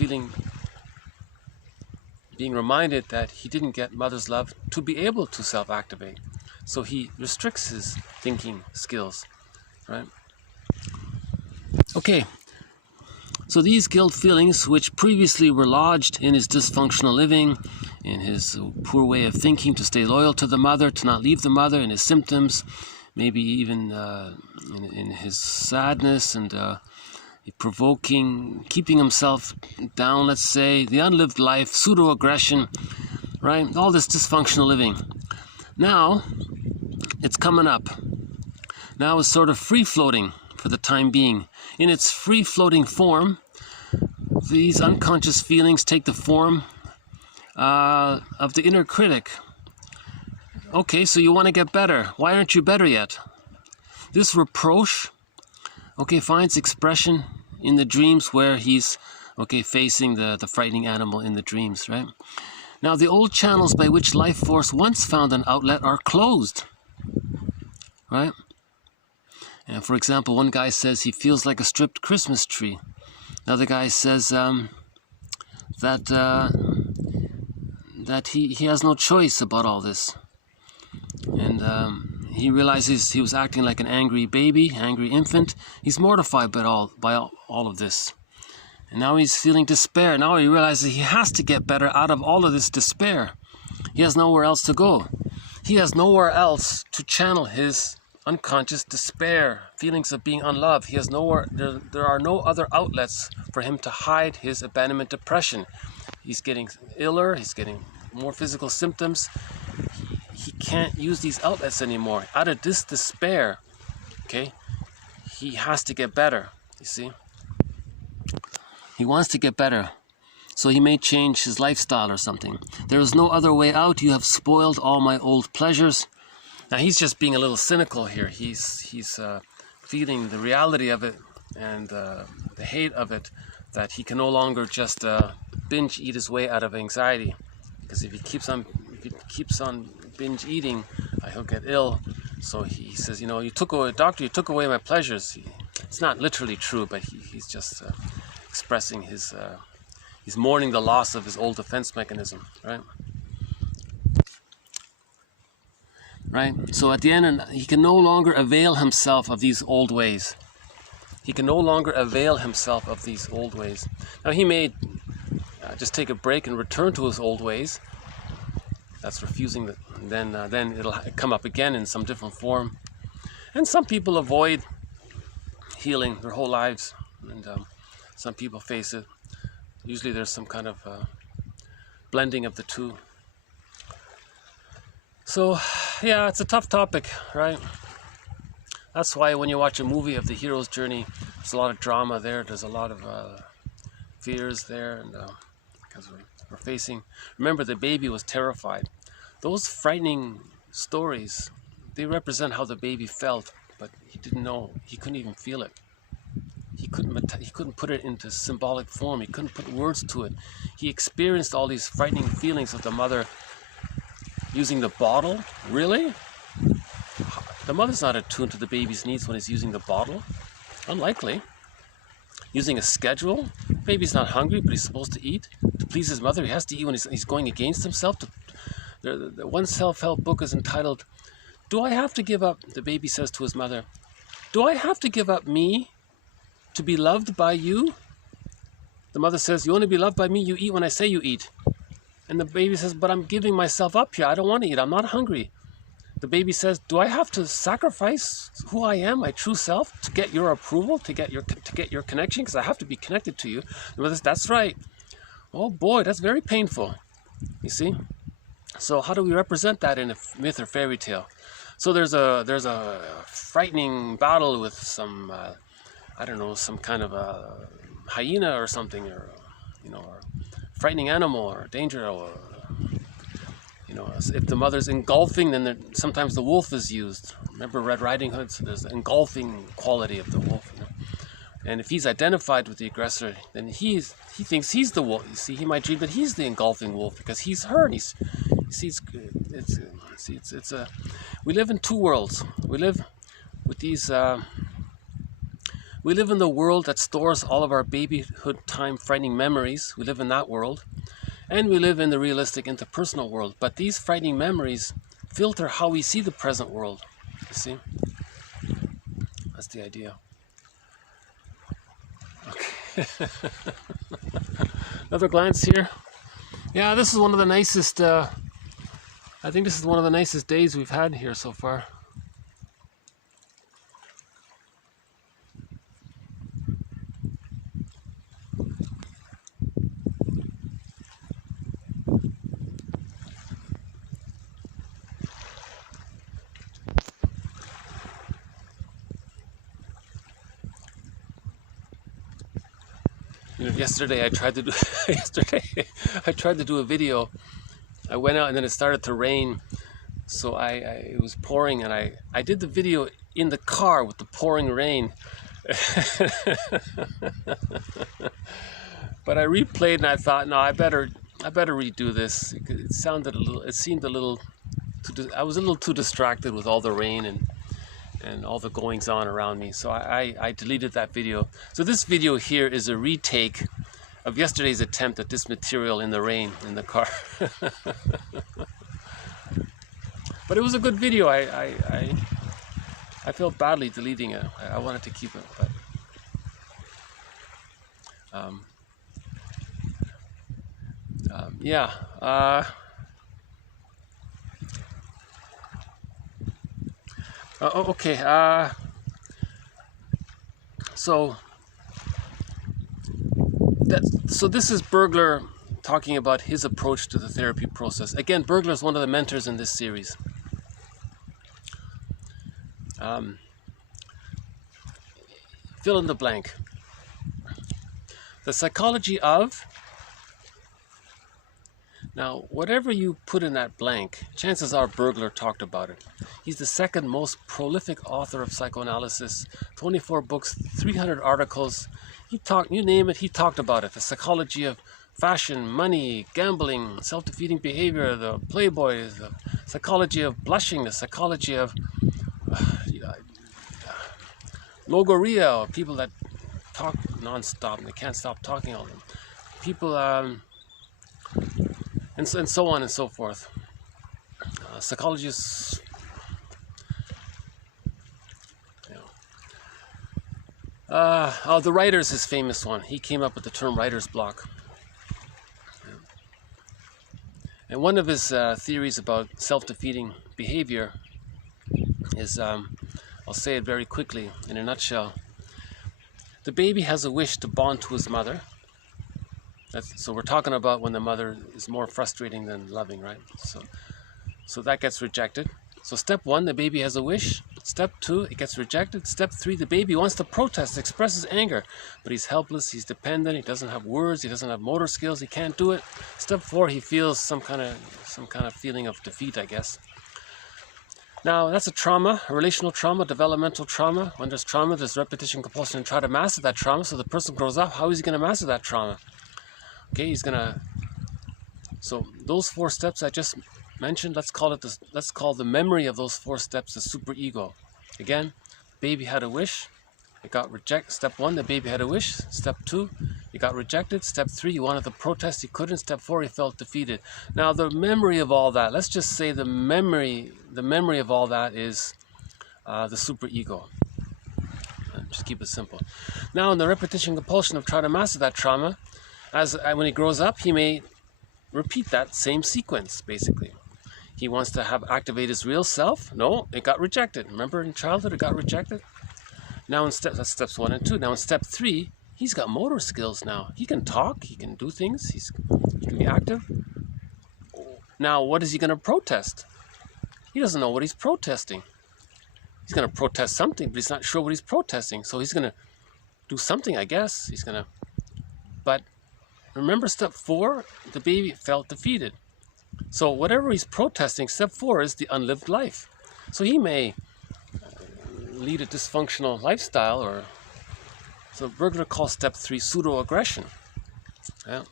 being reminded that he didn't get mother's love to be able to self-activate. So he restricts his thinking skills, right? Okay, so these guilt feelings, which previously were lodged in his dysfunctional living, in his poor way of thinking, to stay loyal to the mother, to not leave the mother, in his symptoms, maybe even in his sadness and provoking, keeping himself down, let's say, the unlived life, pseudo-aggression, right? All this dysfunctional living. Now, it's coming up. Now it's sort of free-floating for the time being. In its free-floating form, these unconscious feelings take the form of the inner critic. Okay, so you want to get better. Why aren't you better yet? This reproach, okay, finds expression in the dreams where he's, okay, facing the frightening animal in the dreams, right? Now, the old channels by which life force once found an outlet are closed, right? And for example, one guy says he feels like a stripped Christmas tree. Another guy says that he has no choice about all this. And he realizes he was acting like an angry baby, angry infant. He's mortified by all of this. And now he's feeling despair. Now he realizes he has to get better out of all of this despair. He has nowhere else to go. He has nowhere else to channel his unconscious despair, feelings of being unloved. He has nowhere, there are no other outlets for him to hide his abandonment depression. He's getting iller, he's getting more physical symptoms. He can't use these outlets anymore. Out of this despair, okay, he has to get better, you see. He wants to get better, so he may change his lifestyle or something. There is no other way out. You have spoiled all my old pleasures. Now he's just being a little cynical here. He's feeling the reality of it and the hate of it, that he can no longer just binge eat his way out of anxiety. Because if he keeps on binge eating, he'll get ill. So he says, you know, doctor, you took away my pleasures. It's not literally true, but he's just expressing he's mourning the loss of his old defense mechanism, right? Right? So at the end, he can no longer avail himself of these old ways. He can no longer avail himself of these old ways. Now he may just take a break and return to his old ways. That's refusing that. Then it'll come up again in some different form. And some people avoid healing their whole lives, and some people face it. Usually there's some kind of blending of the two. So, yeah, it's a tough topic, right? That's why when you watch a movie of the hero's journey, there's a lot of drama there. There's a lot of fears there, and because we're facing. Remember, the baby was terrified. Those frightening stories, they represent how the baby felt, but he didn't know. He couldn't even feel it. He couldn't put it into symbolic form. He couldn't put words to it. He experienced all these frightening feelings of the mother using the bottle. Really? The mother's not attuned to the baby's needs when he's using the bottle. Unlikely. Using a schedule. Baby's not hungry, but he's supposed to eat. To please his mother, he has to eat when he's going against himself. The one self-help book is entitled, "Do I have to give up?" The baby says to his mother, "Do I have to give up me to be loved by you?" The mother says, "You want to be loved by me? You eat when I say you eat." And the baby says, "But I'm giving myself up here. I don't want to eat. I'm not hungry." The baby says, "Do I have to sacrifice who I am, my true self, to get your approval, to get your connection? Because I have to be connected to you." The mother says, "That's right." Oh boy, that's very painful. You see? So how do we represent that in a myth or fairy tale? So there's a frightening battle with some I don't know, some kind of a hyena or something, or or frightening animal or danger, or if the mother's engulfing, then sometimes the wolf is used. Remember Red Riding Hood? So there's the engulfing quality of the wolf. And if he's identified with the aggressor, then he thinks he's the wolf. You see, he might dream that he's the engulfing wolf because he's her. And he sees See, we live in two worlds. We live with these. We live in the world that stores all of our babyhood time frightening memories. We live in that world. And we live in the realistic interpersonal world. But these frightening memories filter how we see the present world. You see? That's the idea. Okay. Another glance here. Yeah, this is one of the nicest, I think this is one of the nicest days we've had here so far. You know, yesterday I tried to do a video. I went out and then it started to rain, so it was pouring, and I did the video in the car with the pouring rain. But I replayed and I thought, no, I better redo this. It seemed a little I was a little too distracted with all the rain and all the goings on around me. So I deleted that video. So this video here is a retake of yesterday's attempt at this material in the rain in the car. But it was a good video. I felt badly deleting it. I wanted to keep it, but yeah. Okay. So this is Bergler talking about his approach to the therapy process. Again, Bergler is one of the mentors in this series. Fill in the blank. The psychology of. Now, whatever you put in that blank, chances are Bergler talked about it. He's the second most prolific author of psychoanalysis, 24 books, 300 articles. You name it, he talked about it. The psychology of fashion, money, gambling, self-defeating behavior, the playboys, the psychology of blushing, the psychology of logorrhea, people that talk non-stop and they can't stop talking all of them. People, and so on and so forth. Psychologists, the writer's his famous one. He came up with the term writer's block. And one of his theories about self-defeating behavior is, I'll say it very quickly in a nutshell. The baby has a wish to bond to his mother. So we're talking about when the mother is more frustrating than loving, right? So that gets rejected. So step 1, the baby has a wish. Step 2, it gets rejected. Step 3, the baby wants to protest, expresses anger, but he's helpless, he's dependent, he doesn't have words, he doesn't have motor skills, he can't do it. Step 4, he feels some kind of feeling of defeat, I guess. Now, that's a trauma, a relational trauma, developmental trauma. When there's trauma, there's repetition, compulsion, and try to master that trauma. So the person grows up, how is he going to master that trauma? Okay, so those 4 steps I just mentioned, let's call the memory of those 4 steps the superego. Again, baby had a wish, it got rejected. Step 1, the baby had a wish. Step 2, it got rejected. Step 3, he wanted to protest, he couldn't. Step 4, he felt defeated. Now the memory of all that, let's just say the memory of all that is the superego. Just keep it simple. Now in the repetition compulsion of trying to master that trauma, when he grows up, he may repeat that same sequence, basically. He wants to activate his real self. No, it got rejected. Remember in childhood, it got rejected? Now that's steps 1 and 2. Now in step 3, he's got motor skills now. He can talk, he can do things, he can be active. Now, what is he going to protest? He doesn't know what he's protesting. He's going to protest something, but he's not sure what he's protesting. So he's going to do something, I guess. But remember step 4, the baby felt defeated. So whatever he's protesting, step 4 is the unlived life. So he may lead a dysfunctional lifestyle, so Bergler calls step 3 pseudo-aggression. Yeah.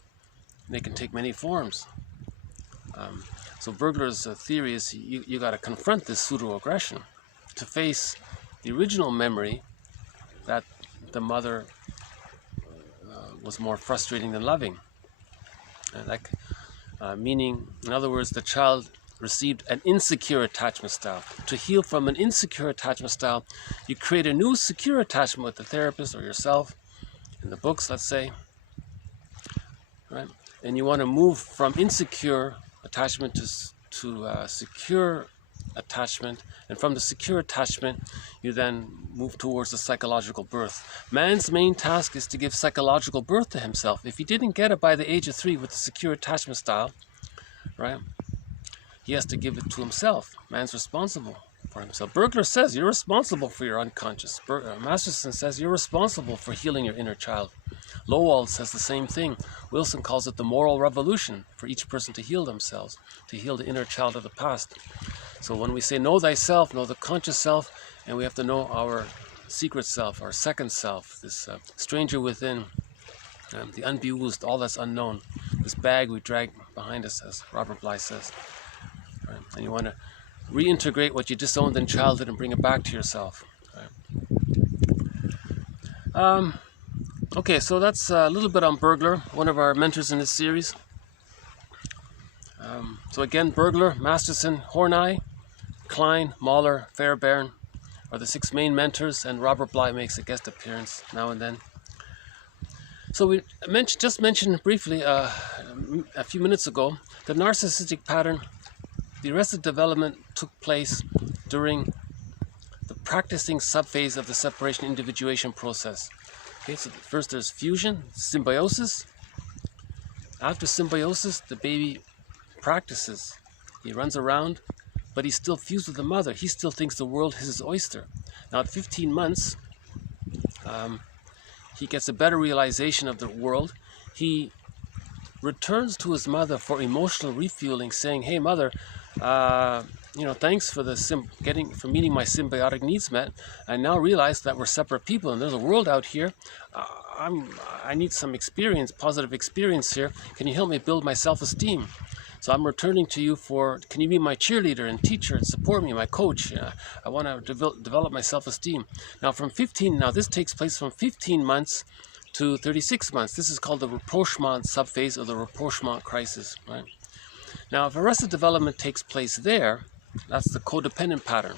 They can take many forms. So Bergler's theory is you got to confront this pseudo-aggression to face the original memory that the mother was more frustrating than loving. Meaning, in other words, the child received an insecure attachment style. To heal from an insecure attachment style, you create a new secure attachment with the therapist or yourself, in the books, let's say, right? And you want to move from insecure attachment to secure attachment, and from the secure attachment, you then move towards the psychological birth. Man's main task is to give psychological birth to himself. If he didn't get it by the age of 3 with the secure attachment style, right, he has to give it to himself. Man's responsible for himself. Bergler says you're responsible for your unconscious. Masterson says you're responsible for healing your inner child. Lowell says the same thing. Wilson calls it the moral revolution for each person to heal themselves, to heal the inner child of the past. So when we say know thyself, know the conscious self, and we have to know our secret self, our second self, this stranger within, the unbeoozed, all that's unknown, this bag we drag behind us, as Robert Bly says. Right? And you want to reintegrate what you disowned in childhood and bring it back to yourself. Right? Okay, so that's a little bit on Bergler, one of our mentors in this series. So again, Bergler, Masterson, Horney, Klein, Mahler, Fairbairn are the 6 main mentors, and Robert Bly makes a guest appearance now and then. So we just mentioned briefly a few minutes ago, the narcissistic pattern, the arrested development took place during the practicing subphase of the separation individuation process. Okay, so first there's fusion, symbiosis. After symbiosis, the baby practices. He runs around, but he's still fused with the mother. He still thinks the world is his oyster. Now at 15 months, he gets a better realization of the world. He returns to his mother for emotional refueling, saying, "Hey mother, thanks for for meeting my symbiotic needs met. I now realize that we're separate people and there's a world out here. I need some experience, positive experience here. Can you help me build my self-esteem? So I'm returning to you can you be my cheerleader and teacher and support me, my coach? I want to develop my self-esteem." Now this takes place from 15 months to 36 months. This is called the rapprochement subphase or the rapprochement crisis, right? Now, if arrested development takes place there, that's the codependent pattern.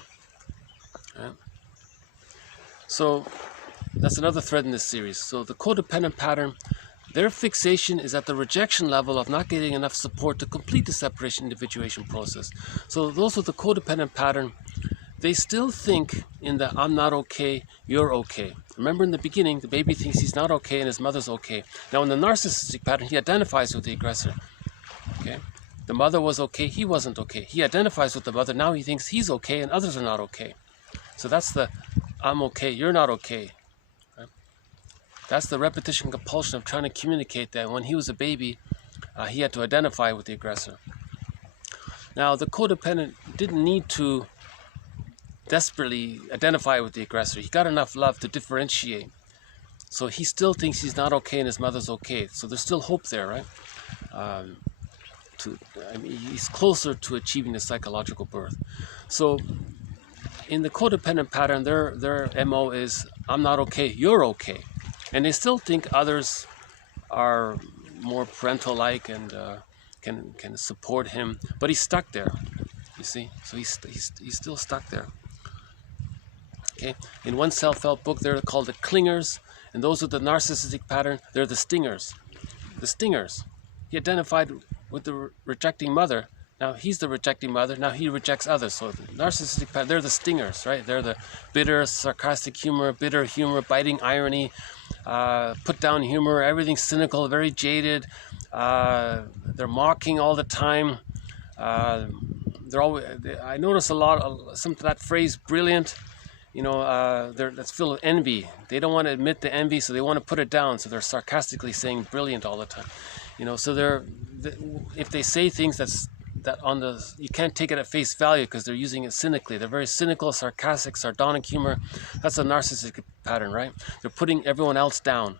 Right? So that's another thread in this series. So the codependent pattern, their fixation is at the rejection level of not getting enough support to complete the separation individuation process. So those with the codependent pattern, they still think in the I'm not okay, you're okay. Remember in the beginning, the baby thinks he's not okay and his mother's okay. Now in the narcissistic pattern, he identifies with the aggressor. Okay? The mother was okay, he wasn't okay. He identifies with the mother, now he thinks he's okay and others are not okay. So that's the I'm okay, you're not okay. Right? That's the repetition compulsion of trying to communicate that when he was a baby, he had to identify with the aggressor. Now the codependent didn't need to desperately identify with the aggressor. He got enough love to differentiate. So he still thinks he's not okay and his mother's okay. So there's still hope there, right? He's closer to achieving the psychological birth. So in the codependent pattern, their MO is I'm not okay, you're okay. And they still think others are more parental-like and can support him, but he's stuck there, you see? So he's still stuck there. Okay? In one self-help book, they're called the clingers, and those with the narcissistic pattern, they're the stingers. The stingers. He identified with the rejecting mother. Now he's the rejecting mother. Now he rejects others. So the narcissistic pattern, they're the stingers, right? They're the bitter, sarcastic humor, bitter humor, biting irony, put down humor, everything's cynical, very jaded. They're mocking all the time. I notice a lot of that phrase, brilliant. That's filled with envy. They don't want to admit the envy, so they want to put it down. So they're sarcastically saying brilliant all the time. So if they say things you can't take it at face value because they're using it cynically. They're very cynical, sarcastic, sardonic humor. That's a narcissistic pattern, right? They're putting everyone else down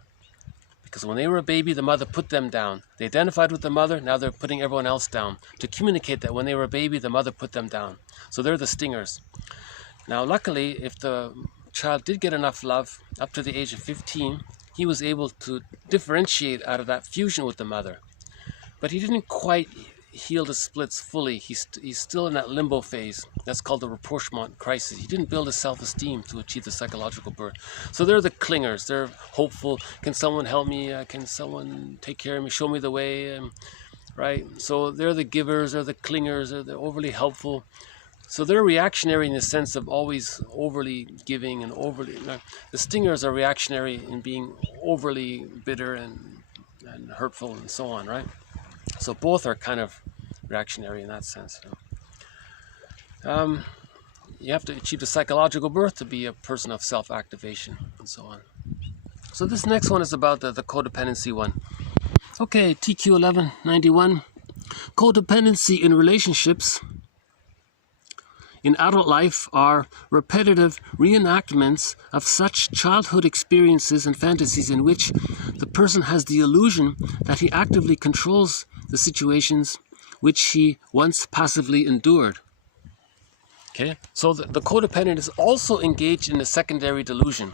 Because when they were a baby, the mother put them down. They identified with the mother, now they're putting everyone else down. To communicate that when they were a baby, the mother put them down. So they're the stingers. Now, luckily, if the child did get enough love up to the age of 15, he was able to differentiate out of that fusion with the mother. But he didn't quite heal the splits fully. He's still in that limbo phase. That's called the rapprochement crisis. He didn't build his self-esteem to achieve the psychological birth. So they're the clingers. They're hopeful. Can someone help me? Can someone take care of me? Show me the way? Right? So they're the givers. They're the clingers. They're overly helpful. So they're reactionary in the sense of always overly giving and overly... The stingers are reactionary in being overly bitter and hurtful and so on, right? So both are kind of reactionary in that sense. You have to achieve the psychological birth to be a person of self-activation and so on. So this next one is about the codependency one. Okay, TQ 1191. Codependency in relationships in adult life are repetitive reenactments of such childhood experiences and fantasies in which the person has the illusion that he actively controls the situations which he once passively endured. Okay, so the codependent is also engaged in a secondary delusion.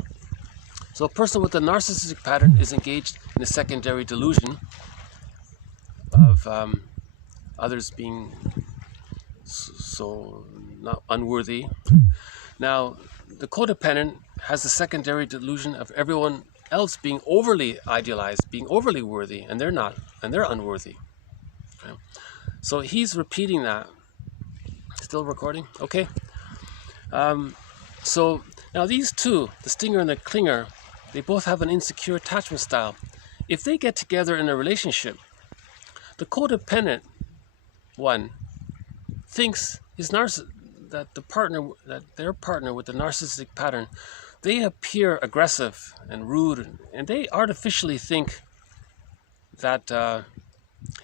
So a person with a narcissistic pattern is engaged in a secondary delusion of others being so not unworthy. Now, the codependent has a secondary delusion of everyone else being overly idealized, being overly worthy, and they're not, and they're unworthy. Okay. So he's repeating that. Still recording? Okay. So now these two, the stinger and the clinger, they both have an insecure attachment style. If they get together in a relationship, the codependent one thinks that their partner with the narcissistic pattern, they appear aggressive and rude, and they artificially think that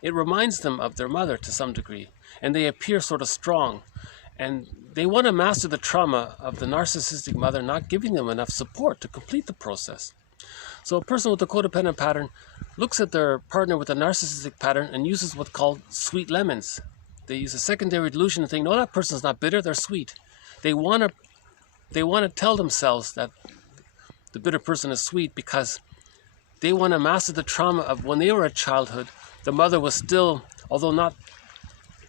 it reminds them of their mother to some degree, and they appear sort of strong, and they want to master the trauma of the narcissistic mother not giving them enough support to complete the process. So a person with a codependent pattern looks at their partner with a narcissistic pattern and uses what's called sweet lemons. They use a secondary delusion and think, no, that person's not bitter, they're sweet. They want to tell themselves that the bitter person is sweet because they want to master the trauma of when they were a childhood, the mother was still, although not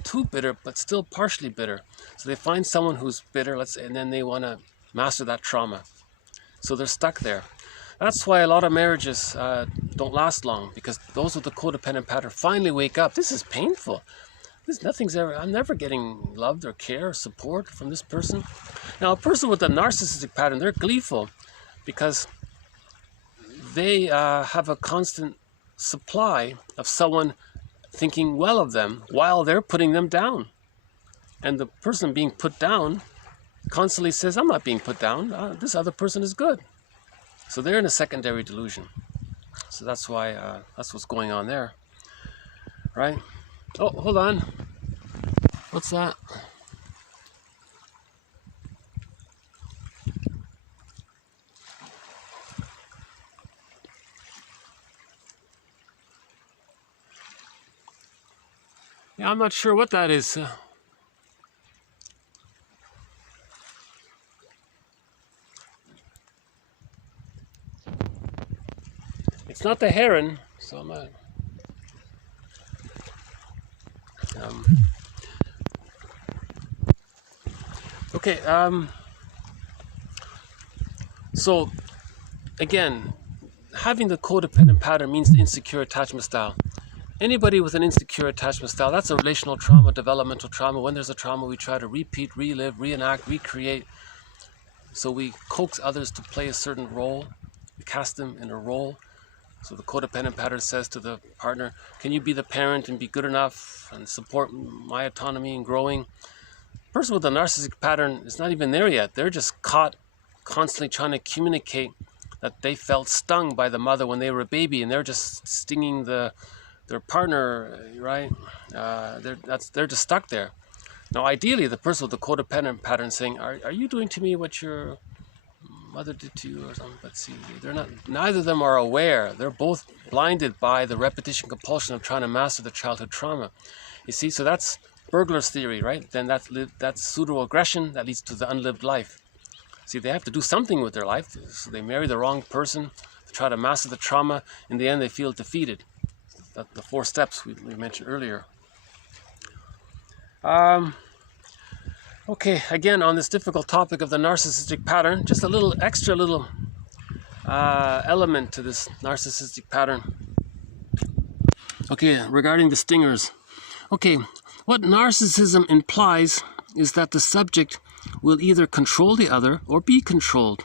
too bitter, but still partially bitter. So they find someone who's bitter, let's say, and then they want to master that trauma. So they're stuck there. That's why a lot of marriages don't last long, because those with the codependent pattern finally wake up. This is painful. I'm never getting loved or care or support from this person. Now, a person with a narcissistic pattern, they're gleeful because they have a constant supply of someone thinking well of them while they're putting them down. And the person being put down constantly says, I'm not being put down. This other person is good. So they're in a secondary delusion. So that's why, that's what's going on there. Right? Oh, hold on. What's that? Yeah, I'm not sure what that is. It's not the heron, so I'm not... Okay, so again, having the codependent pattern means the insecure attachment style. Anybody with an insecure attachment style, that's a relational trauma, developmental trauma. When there's a trauma, we try to repeat, relive, reenact, recreate. So we coax others to play a certain role. We cast them in a role. So the codependent pattern says to the partner, can you be the parent and be good enough and support my autonomy and growing? The person with a narcissistic pattern is not even there yet. They're just caught constantly trying to communicate that they felt stung by the mother when they were a baby, and they're just stinging their partner, right? They're just stuck there. Now, ideally, the person with the codependent pattern saying, are you doing to me what your mother did to you or something. But see, they're not. Neither of them are aware. They're both blinded by the repetition compulsion of trying to master the childhood trauma. You see, so that's Bergler's theory, right? Then that's pseudo-aggression that leads to the unlived life. See, they have to do something with their life. So they marry the wrong person to try to master the trauma. In the end, they feel defeated. The 4 steps we mentioned earlier. Okay, again, on this difficult topic of the narcissistic pattern, just a little extra element to this narcissistic pattern. Okay, regarding the stingers. Okay, what narcissism implies is that the subject will either control the other or be controlled.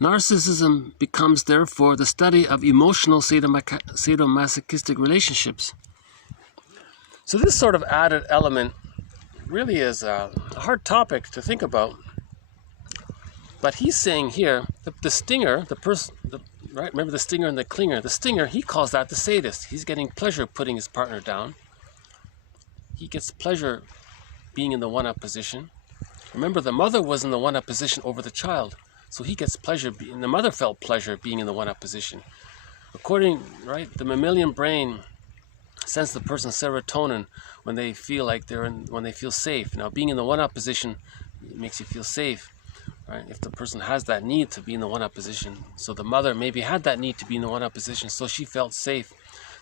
Narcissism becomes, therefore, the study of emotional sadomasochistic relationships. So this sort of added element really is a hard topic to think about. But he's saying here, the stinger, the person, right? Remember the stinger and the clinger? The stinger, he calls that the sadist. He's getting pleasure putting his partner down. He gets pleasure being in the one-up position. Remember, the mother was in the one-up position over the child. So he gets pleasure, and the mother felt pleasure being in the one-up position. According, right, the mammalian brain sends the person serotonin when they feel like when they feel safe. Now, being in the one-up position makes you feel safe, right? If the person has that need to be in the one-up position. So the mother maybe had that need to be in the one-up position, so she felt safe.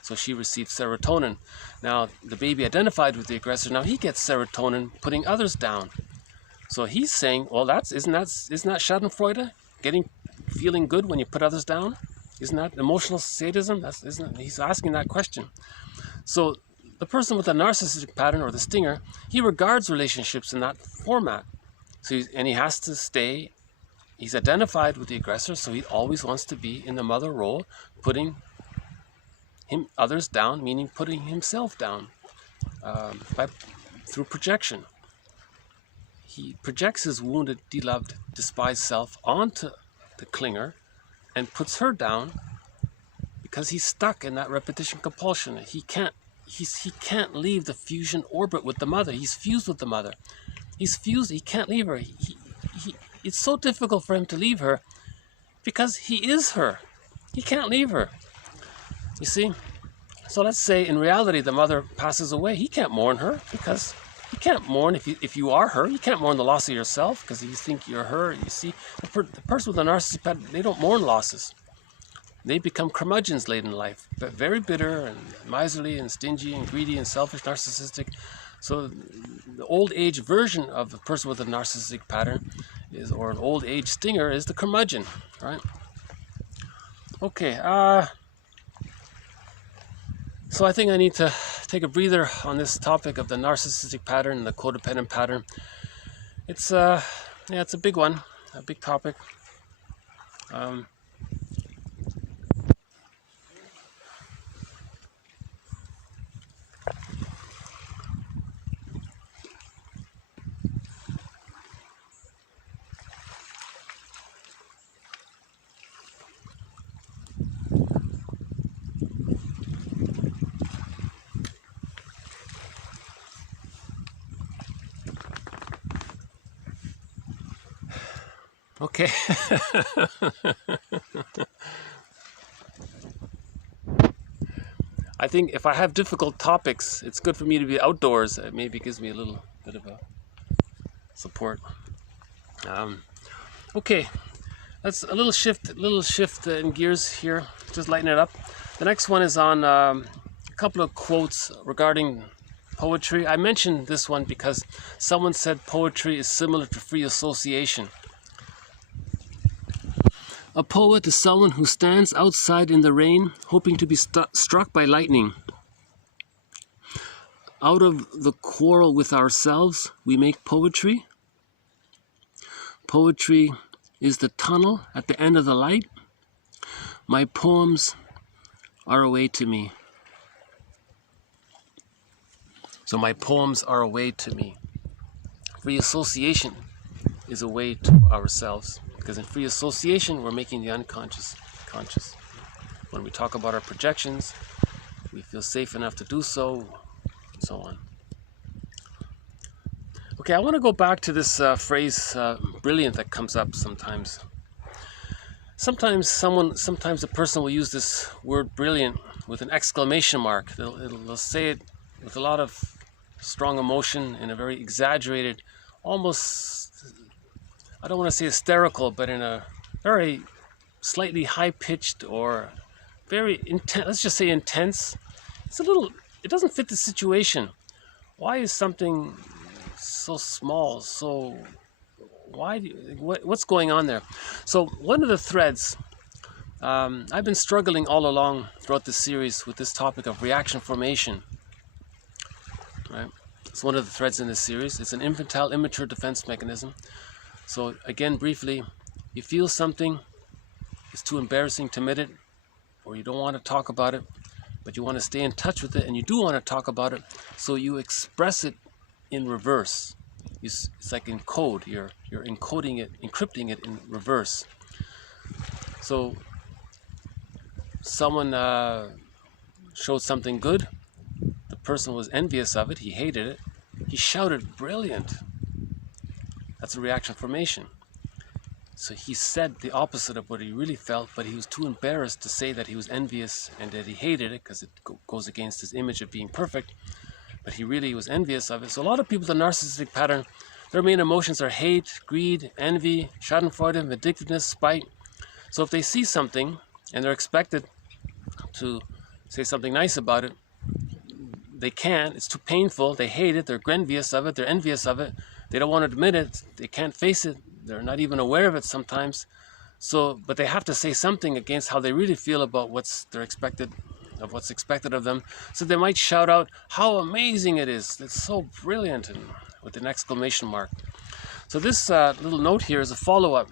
So she received serotonin. Now, the baby identified with the aggressor. Now he gets serotonin putting others down. So he's saying, well, isn't that Schadenfreude? Feeling good when you put others down? Isn't that emotional sadism? He's asking that question. So the person with a narcissistic pattern, or the stinger, he regards relationships in that format. So he has to stay. He's identified with the aggressor, so he always wants to be in the mother role, putting others down, meaning putting himself down through projection. He projects his wounded, deloved, despised self onto the clinger and puts her down because he's stuck in that repetition compulsion. He can't leave the fusion orbit with the mother. He's fused with the mother. He's fused. He can't leave her. It's so difficult for him to leave her because he is her. He can't leave her. You see? So let's say in reality the mother passes away. He can't mourn her because you can't mourn if you are her. You can't mourn the loss of yourself because you think you're her. You see, the person with a narcissistic pattern, they don't mourn losses. They become curmudgeons late in life, but very bitter and miserly and stingy and greedy and selfish, narcissistic. So the old age version of the person with a narcissistic pattern or an old age stinger is the curmudgeon, right? Okay, so I think I need to take a breather on this topic of the narcissistic pattern and the codependent pattern. It's it's a big one, a big topic. Okay. I think if I have difficult topics, it's good for me to be outdoors. It maybe gives me a little bit of a support. Okay, that's a little shift in gears here. Just lighten it up. The next one is on a couple of quotes regarding poetry. I mentioned this one because someone said poetry is similar to free association. A poet is someone who stands outside in the rain, hoping to be struck by lightning. Out of the quarrel with ourselves, we make poetry. Poetry is the tunnel at the end of the light. My poems are a way to me. So my poems are a way to me. Free association is a way to ourselves. Because in free association, we're making the unconscious conscious. When we talk about our projections, we feel safe enough to do so, and so on. Okay, I want to go back to this phrase, brilliant, that comes up sometimes. sometimes a person will use this word brilliant with an exclamation mark. They'll say it with a lot of strong emotion in a very exaggerated, almost, I don't want to say hysterical, but in a very slightly high-pitched or very intense, let's just say intense. It doesn't fit the situation. Why is something so small, what's going on there? So one of the threads, I've been struggling all along throughout this series with this topic of reaction formation. Right? It's one of the threads in this series. It's an infantile, immature defense mechanism. So again, briefly, you feel something, it's too embarrassing to admit it, or you don't want to talk about it, but you want to stay in touch with it, and you do want to talk about it, so you express it in reverse. It's like in code. You're encoding it, encrypting it in reverse. So someone showed something good. The person was envious of it. He hated it. He shouted, "Brilliant!" That's a reaction formation. So he said the opposite of what he really felt, but he was too embarrassed to say that he was envious and that he hated it, because it goes against his image of being perfect. But he really was envious of it. So a lot of people with a narcissistic pattern, their main emotions are hate, greed, envy, schadenfreude, vindictiveness, spite. So if they see something and they're expected to say something nice about it, they can't. It's too painful. They hate it. They're envious of it. They're envious of it. They don't want to admit it. They can't face it. They're not even aware of it sometimes. So, but they have to say something against how they really feel about what's expected of them. So they might shout out how amazing it is. It's so brilliant, and with an exclamation mark. So this little note here is a follow-up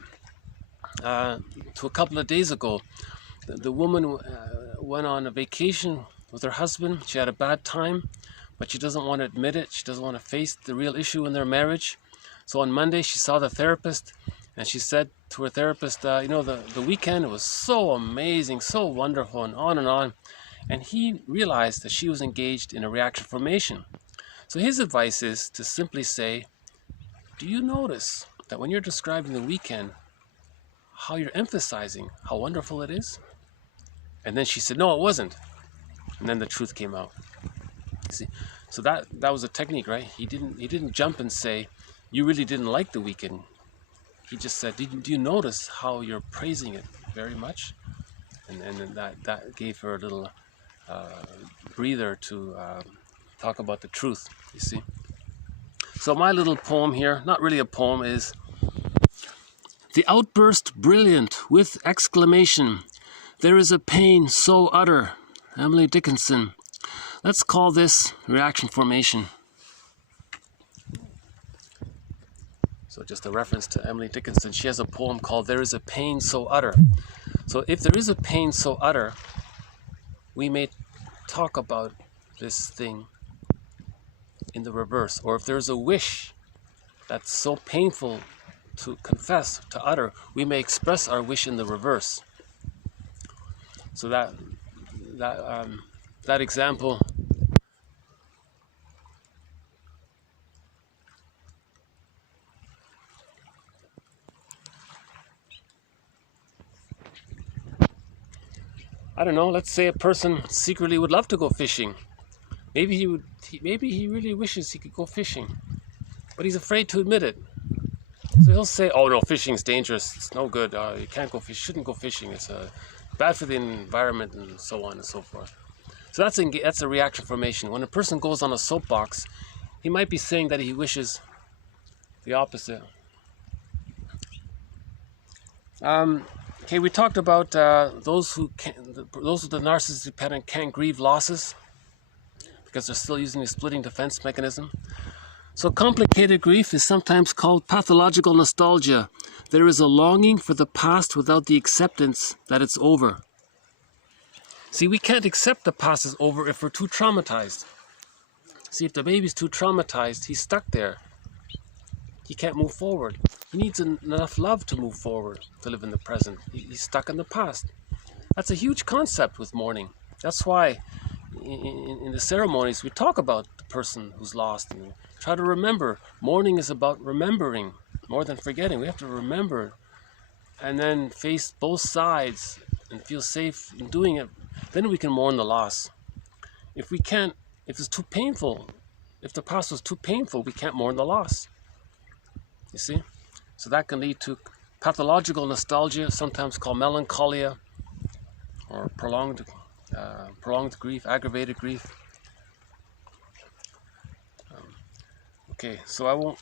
to a couple of days ago. The woman went on a vacation with her husband. She had a bad time, but she doesn't want to admit it. She doesn't want to face the real issue in their marriage. So on Monday, she saw the therapist, and she said to her therapist, the weekend was so amazing, so wonderful, and on and on. And he realized that she was engaged in a reaction formation. So his advice is to simply say, do you notice that when you're describing the weekend, how you're emphasizing how wonderful it is? And then she said, no, it wasn't. And then the truth came out. See, so that was a technique, right? He didn't jump and say, you really didn't like the weekend. He just said, do you notice how you're praising it very much? And then that gave her a little breather to talk about the truth, you see. So my little poem here, not really a poem, is the outburst brilliant with exclamation. There is a pain so utter. Emily Dickinson. Let's call this reaction formation. So just a reference to Emily Dickinson. She has a poem called There is a Pain So Utter. So if there is a pain so utter, we may talk about this thing in the reverse. Or if there's a wish that's so painful to confess, to utter, we may express our wish in the reverse. So that example, I don't know, let's say a person secretly would love to go fishing. Maybe he really wishes he could go fishing, but he's afraid to admit it. So he'll say, oh no, fishing's dangerous, it's no good, you can't go fish, shouldn't go fishing, it's bad for the environment, and so on and so forth. So that's a reaction formation. When a person goes on a soapbox, he might be saying that he wishes the opposite. Okay, we talked about those with the narcissistic pattern can't grieve losses because they're still using the splitting defense mechanism. So complicated grief is sometimes called pathological nostalgia. There is a longing for the past without the acceptance that it's over. See, we can't accept the past is over if we're too traumatized. See, if the baby's too traumatized, he's stuck there. He can't move forward. He needs enough love to move forward, to live in the present. He's stuck in the past. That's a huge concept with mourning. That's why in the ceremonies we talk about the person who's lost and try to remember. Mourning is about remembering more than forgetting. We have to remember and then face both sides and feel safe in doing it, then we can mourn the loss. If we can't, if it's too painful, if the past was too painful, we can't mourn the loss. You see? So that can lead to pathological nostalgia, sometimes called melancholia, or prolonged grief, aggravated grief. Okay, so I won't.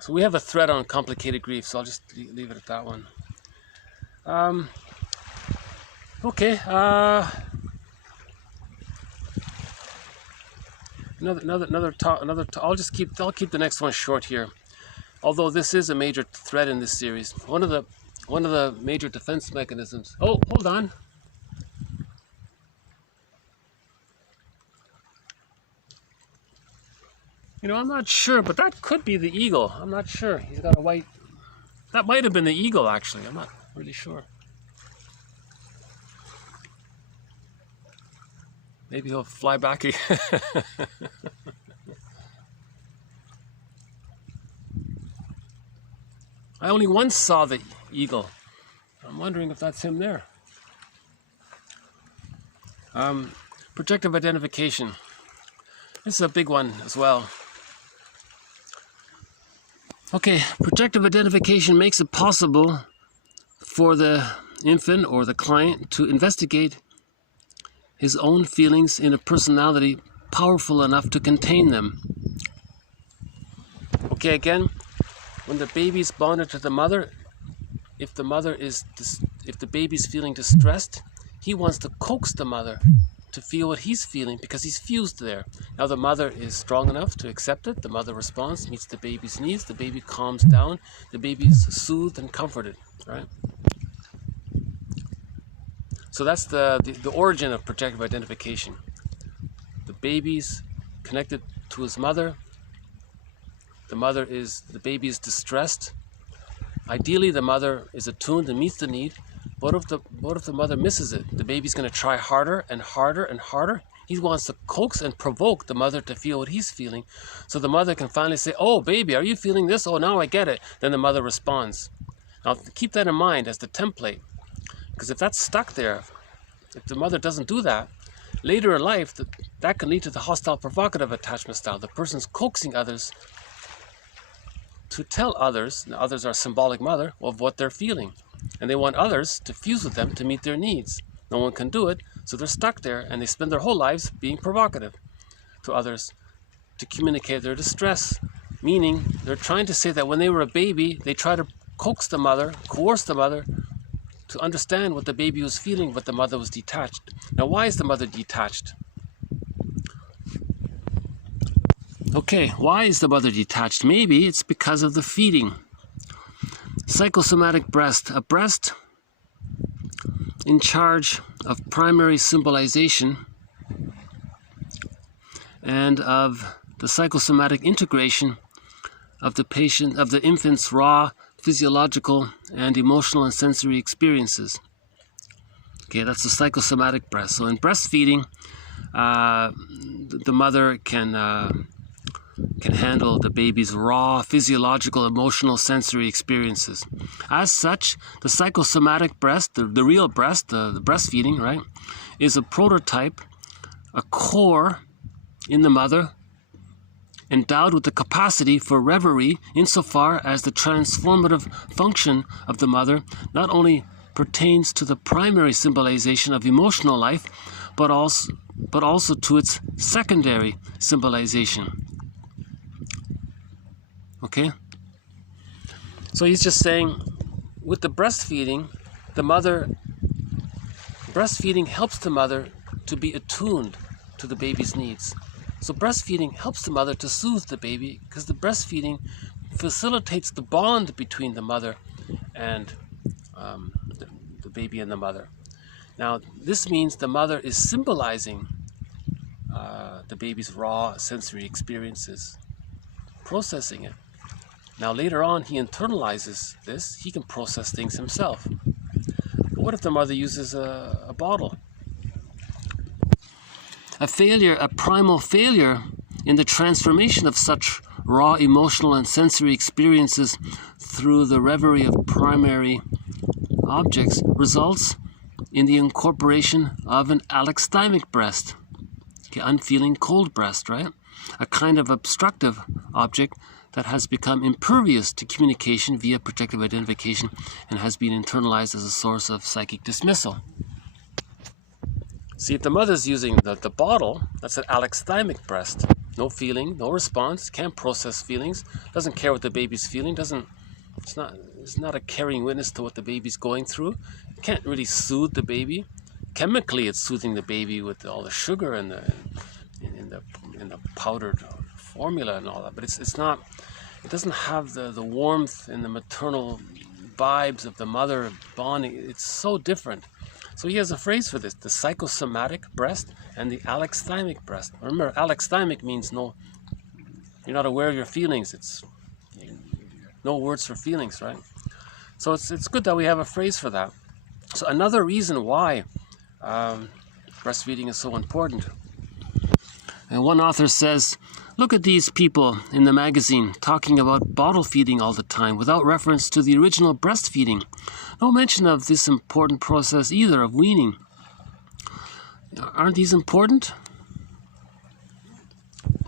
So we have a thread on complicated grief, so I'll just leave it at that one. Okay. Another talk. I'll keep the next one short here. Although this is a major thread in this series, one of the major defense mechanisms. Oh, hold on. You know, I'm not sure, but that could be the eagle. I'm not sure. He's got a white. That might have been the eagle, actually. I'm not really sure. Maybe he'll fly back again. I only once saw the eagle. I'm wondering if that's him there. Projective identification. This is a big one as well. Okay, projective identification makes it possible for the infant or the client to investigate his own feelings in a personality powerful enough to contain them. Okay, again, when the baby's bonded to the mother, if the baby's feeling distressed, he wants to coax the mother to feel what he's feeling because he's fused there. Now the mother is strong enough to accept it. The mother responds, meets the baby's needs. The baby calms down. The baby's soothed and comforted, right? So that's the origin of projective identification. The baby's connected to his mother. The baby is distressed. Ideally, the mother is attuned and meets the need. What if the mother misses it? The baby's going to try harder and harder and harder. He wants to coax and provoke the mother to feel what he's feeling, so the mother can finally say, "Oh, baby, are you feeling this? Oh, now I get it." Then the mother responds. Now, keep that in mind as the template, because if that's stuck there, if the mother doesn't do that, later in life, that can lead to the hostile provocative attachment style. The person's coaxing others to tell others, and others are symbolic mother, of what they're feeling. And they want others to fuse with them to meet their needs. No one can do it, so they're stuck there, and they spend their whole lives being provocative to others to communicate their distress. Meaning, they're trying to say that when they were a baby, they try to coax the mother, coerce the mother, to understand what the baby was feeling, but the mother was detached. Now, why is the mother detached? Okay, why is the mother detached? Maybe it's because of the feeding. Psychosomatic breast, a breast in charge of primary symbolization and of the psychosomatic integration of the infant's raw physiological and emotional and sensory experiences. Okay, that's the psychosomatic breast. So in breastfeeding, the mother can handle the baby's raw physiological, emotional, sensory experiences. As such, the psychosomatic breast, the real breast, the breastfeeding, right, is a prototype, a core in the mother, endowed with the capacity for reverie insofar as the transformative function of the mother not only pertains to the primary symbolization of emotional life, but also to its secondary symbolization. Okay? So he's just saying, with the breastfeeding helps the mother to be attuned to the baby's needs. So breastfeeding helps the mother to soothe the baby, because the breastfeeding facilitates the bond between the mother and the baby and the mother. Now, this means the mother is symbolizing the baby's raw sensory experiences, processing it. Now, later on, he internalizes this. He can process things himself. But what if the mother uses a bottle? A primal failure in the transformation of such raw emotional and sensory experiences through the reverie of primary objects results in the incorporation of an alexithymic breast, okay, unfeeling cold breast, right? A kind of obstructive object that has become impervious to communication via projective identification and has been internalized as a source of psychic dismissal. See, if the mother's using the bottle, that's an alexithymic breast. No feeling, no response, can't process feelings, doesn't care what the baby's feeling, it's not a caring witness to what the baby's going through. It can't really soothe the baby. Chemically, it's soothing the baby with all the sugar and in the powdered formula and all that, but it doesn't have the warmth and the maternal vibes of the mother bonding. It's so different. So he has a phrase for this: the psychosomatic breast and the alexithymic breast. Remember, alexithymic means you're not aware of your feelings. It's no words for feelings, right? So it's good that we have a phrase for that. So another reason why breastfeeding is so important. And one author says, look at these people in the magazine talking about bottle feeding all the time without reference to the original breastfeeding. No mention of this important process either, of weaning. Aren't these important?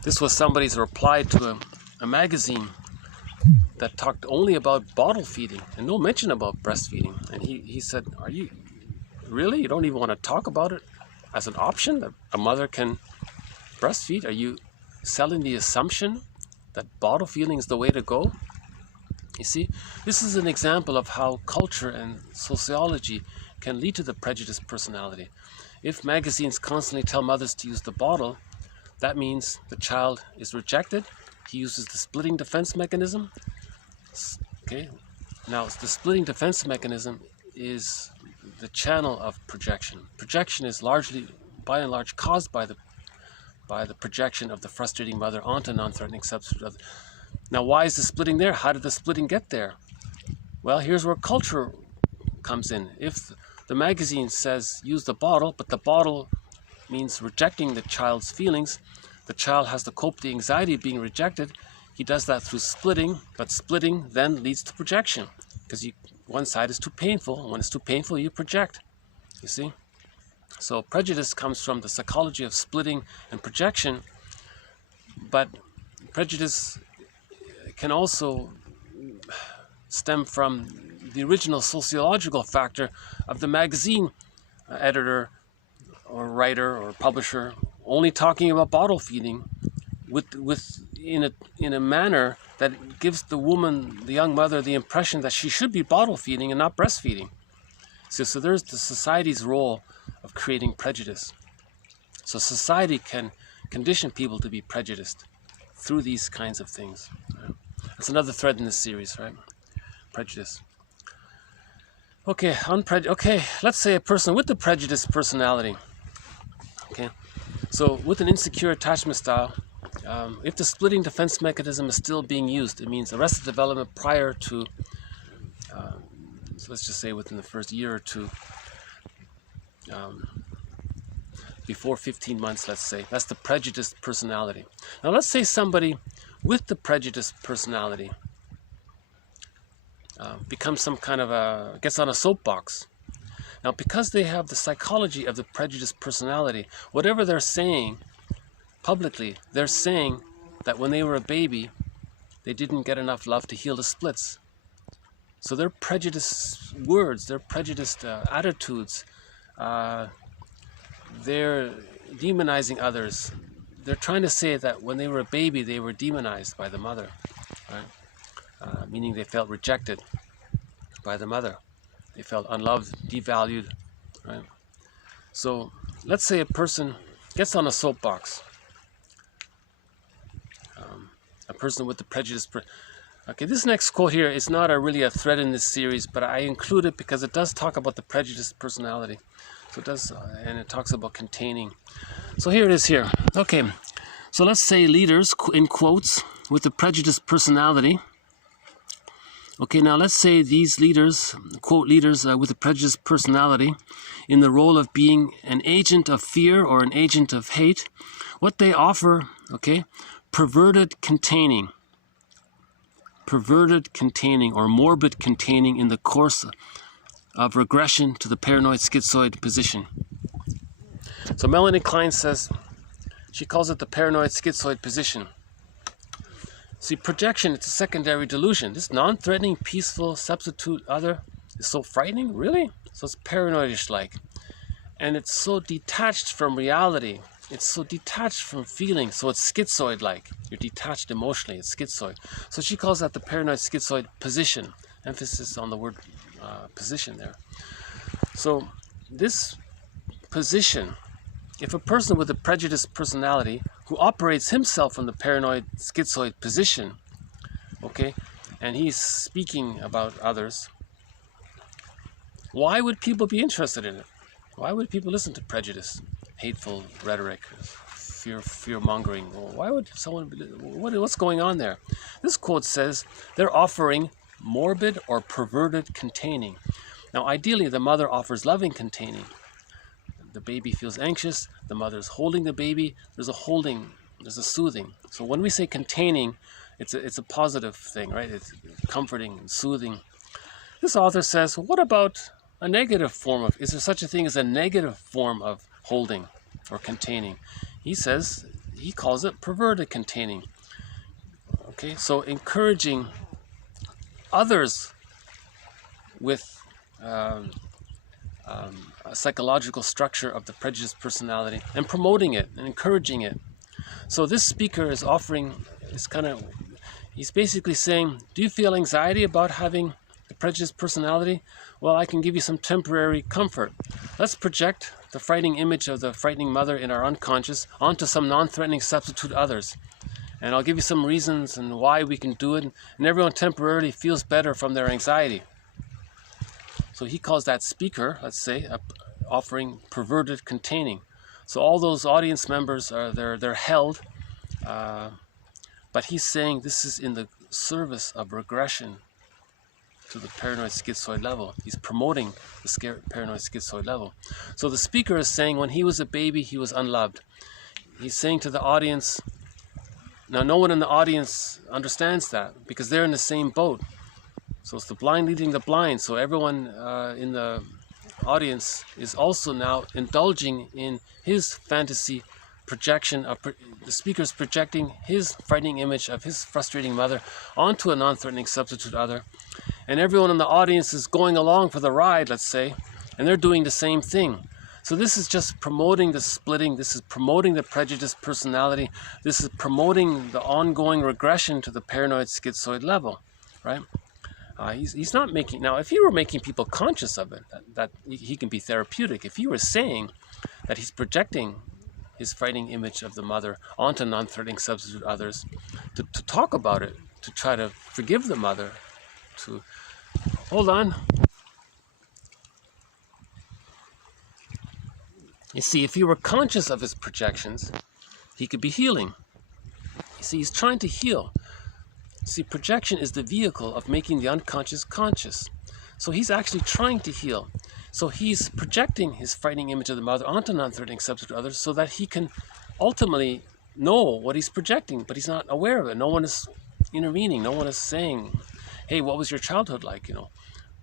This was somebody's reply to a magazine that talked only about bottle feeding and no mention about breastfeeding. And he said, are you really? You don't even want to talk about it as an option that a mother can breastfeed? Are you selling the assumption that bottle feeding is the way to go? You see, this is an example of how culture and sociology can lead to the prejudiced personality. If magazines constantly tell mothers to use the bottle, that means the child is rejected. He uses the splitting defense mechanism. Okay, now the splitting defense mechanism is the channel of projection. Projection is largely, by and large, caused by the projection of the frustrating mother onto non-threatening substitute. Now, why is the splitting there? How did the splitting get there? Well, here's where culture comes in. If the magazine says use the bottle, but the bottle means rejecting the child's feelings, the child has to cope with the anxiety of being rejected. He does that through splitting, but splitting then leads to projection because one side is too painful. When it's too painful, you project. You see? So prejudice comes from the psychology of splitting and projection, but prejudice can also stem from the original sociological factor of the magazine editor or writer or publisher only talking about bottle feeding in a manner that gives the woman, the young mother, the impression that she should be bottle feeding and not breastfeeding. So there's the society's role of creating prejudice. So society can condition people to be prejudiced through these kinds of things. Right? That's another thread in this series, right? Prejudice. Okay, let's say a person with the prejudiced personality. Okay, so with an insecure attachment style, if the splitting defense mechanism is still being used, it means arrested development prior to, so let's just say within the first year or two, before 15 months, let's say. That's the prejudiced personality. Now let's say somebody with the prejudiced personality becomes some kind of gets on a soapbox. Now because they have the psychology of the prejudiced personality, whatever they're saying publicly, they're saying that when they were a baby, they didn't get enough love to heal the splits. So their prejudiced words, their prejudiced attitudes, they're demonizing others. They're trying to say that when they were a baby, they were demonized by the mother, right? Meaning they felt rejected by the mother. They felt unloved, devalued, right? So let's say a person gets on a soapbox. A person with the prejudice. Okay, this next quote here is not really a thread in this series, but I include it because it does talk about the prejudiced personality. So it does, and it talks about containing. So here it is here. Okay, so let's say leaders, in quotes, with the prejudiced personality. Okay, now let's say these leaders, quote leaders with a prejudiced personality, in the role of being an agent of fear or an agent of hate, what they offer, okay, perverted containing or morbid containing in the course of regression to the paranoid schizoid position. So Melanie Klein says, she calls it the paranoid schizoid position. See, projection, it's a secondary delusion. This non-threatening, peaceful substitute other is so frightening, really? So it's paranoidish-like. And it's so detached from reality. It's so detached from feeling, so it's schizoid-like. You're detached emotionally, it's schizoid. So she calls that the paranoid schizoid position. Emphasis on the word position there. So this position, if a person with a prejudiced personality who operates himself from the paranoid schizoid position, okay, and he's speaking about others, why would people be interested in it? Why would people listen to prejudice, hateful rhetoric, fear-mongering? Why would someone be, what's going on there? This quote says they're offering morbid or perverted containing. Now, ideally, the mother offers loving containing. The baby feels anxious, the mother's holding the baby, there's a holding, there's a soothing. So when we say containing, it's a positive thing, right? It's comforting and soothing. This author says, what about a negative form of, is there such a thing as a negative form of holding or containing? He says, he calls it perverted containing. Okay, so encouraging others with a psychological structure of the prejudiced personality and promoting it and encouraging it. So this speaker is offering, he's basically saying, do you feel anxiety about having a prejudiced personality? Well, I can give you some temporary comfort. Let's project the frightening image of the frightening mother in our unconscious onto some non-threatening substitute others. And I'll give you some reasons and why we can do it, and everyone temporarily feels better from their anxiety. So he calls that speaker, let's say, offering perverted containing. So all those audience members are they're held, but he's saying this is in the service of regression to the paranoid schizoid level. He's promoting the paranoid schizoid level. So the speaker is saying when he was a baby, he was unloved. He's saying to the audience, now no one in the audience understands that because they're in the same boat. So it's the blind leading the blind. So everyone in the audience is also now indulging in his fantasy projection of the speaker's projecting his frightening image of his frustrating mother onto a non-threatening substitute other. And everyone in the audience is going along for the ride, let's say, and they're doing the same thing. So this is just promoting the splitting, this is promoting the prejudiced personality, this is promoting the ongoing regression to the paranoid schizoid level, right? He's not making, now if he were making people conscious of it, that he can be therapeutic. If he were saying that he's projecting his frightening image of the mother onto non-threatening substitute others, to talk about it, to try to forgive the mother, to, hold on. You see, if he were conscious of his projections, he could be healing. You see, he's trying to heal. See, projection is the vehicle of making the unconscious conscious. So he's actually trying to heal. So he's projecting his frightening image of the mother onto non-threatening substitute others so that he can ultimately know what he's projecting, but he's not aware of it. No one is intervening. No one is saying, hey, what was your childhood like? You know,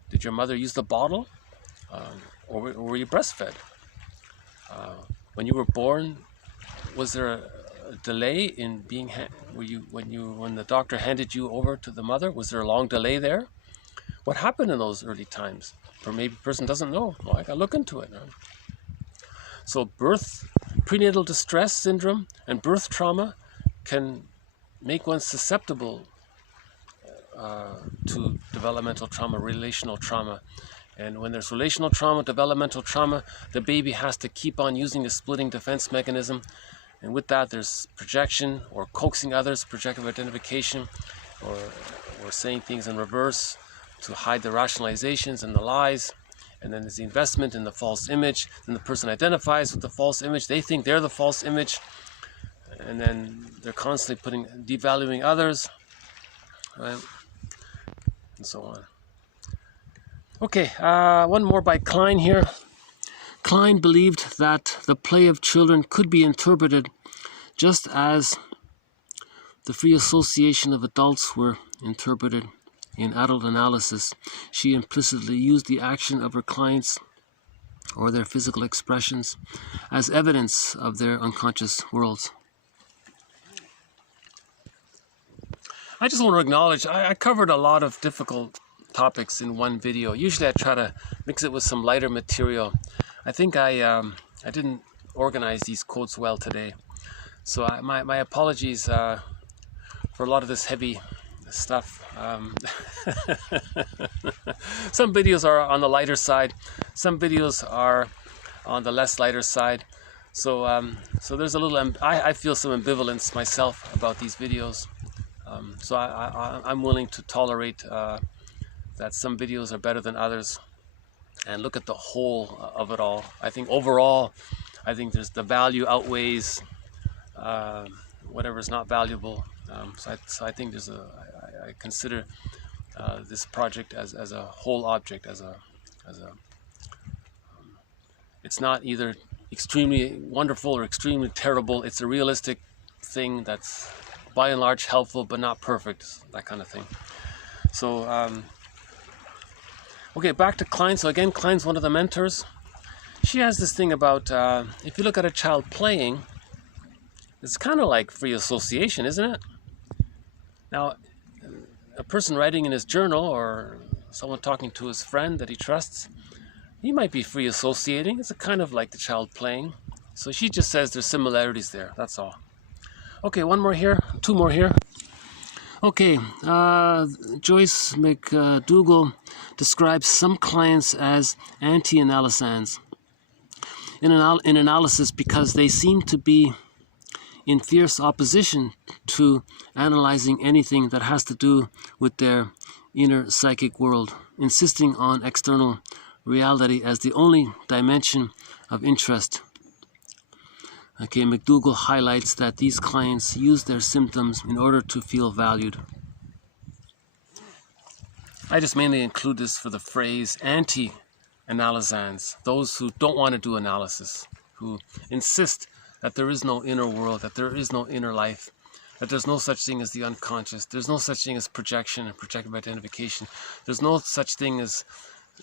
did your mother use the bottle? Or were you breastfed? When you were born, was there a delay in being when the doctor handed you over to the mother? Was there a long delay there? What happened in those early times? Or maybe the person doesn't know. Well, I gotta look into it. Right? So prenatal distress syndrome and birth trauma can make one susceptible to developmental trauma, relational trauma. And when there's relational trauma, developmental trauma, the baby has to keep on using the splitting defense mechanism. And with that, there's projection or coaxing others, projective identification, or saying things in reverse to hide the rationalizations and the lies. And then there's the investment in the false image. Then the person identifies with the false image. They think they're the false image. And then they're constantly devaluing others, right? And so on. Okay, one more by Klein here. Klein believed that the play of children could be interpreted just as the free association of adults were interpreted in adult analysis, she implicitly used the action of her clients or their physical expressions as evidence of their unconscious worlds. I just want to acknowledge, I covered a lot of difficult topics in one video. Usually I try to mix it with some lighter material. I think I didn't organize these quotes well today. So my apologies for a lot of this heavy stuff. Some videos are on the lighter side, some videos are on the less lighter side. So so there's a little, I feel some ambivalence myself about these videos. So I'm willing to tolerate that some videos are better than others and look at the whole of it all. I think overall, I think there's the value outweighs whatever is not valuable. So I think there's I consider this project as a whole object, as a it's not either extremely wonderful or extremely terrible. It's a realistic thing that's by and large helpful but not perfect, that kind of thing. So okay, back to Klein. So again, Klein's one of the mentors. She has this thing about if you look at a child playing, it's kind of like free association, isn't it? Now, a person writing in his journal or someone talking to his friend that he trusts, he might be free associating. It's kind of like the child playing. So she just says there's similarities there, that's all. Okay, one more here, two more here. Okay, Joyce McDougall describes some clients as anti-analysans in analysis because they seem to be in fierce opposition to analyzing anything that has to do with their inner psychic world, insisting on external reality as the only dimension of interest. Okay, McDougall highlights that these clients use their symptoms in order to feel valued. I just mainly include this for the phrase anti-analysans, those who don't want to do analysis, who insist that there is no inner world, that there is no inner life, that there's no such thing as the unconscious, there's no such thing as projection and projective identification, there's no such thing as,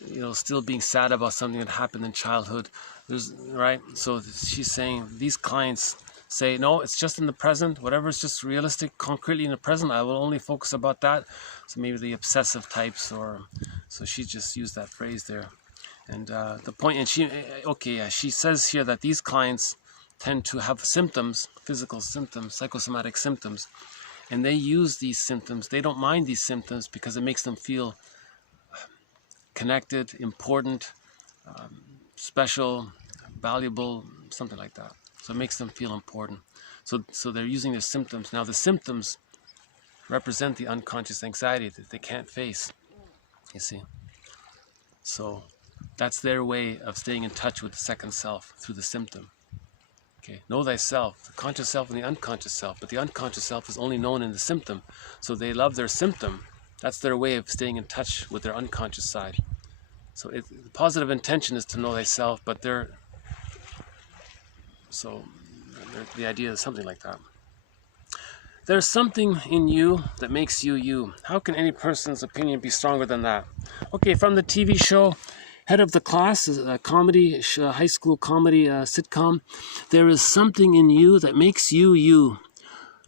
you know, still being sad about something that happened in childhood. There's, right? So she's saying these clients say, no, it's just in the present, whatever is just realistic, concretely in the present, I will only focus about that. So maybe the obsessive types, or so she just used that phrase there. And the point, and she says here that these clients tend to have symptoms, physical symptoms, psychosomatic symptoms, and they use these symptoms. They don't mind these symptoms because it makes them feel connected, important, special, valuable, something like that. So it makes them feel important. So they're using their symptoms. Now the symptoms represent the unconscious anxiety that they can't face, you see. So that's their way of staying in touch with the second self, through the symptom. Okay, know thyself, the conscious self and the unconscious self, but the unconscious self is only known in the symptom. So they love their symptom. That's their way of staying in touch with their unconscious side. So the positive intention is to know thyself, but the idea is something like that. There's something in you that makes you you. How can any person's opinion be stronger than that? Okay, from the TV show Head of the Class, a comedy, high school comedy sitcom, there is something in you that makes you you.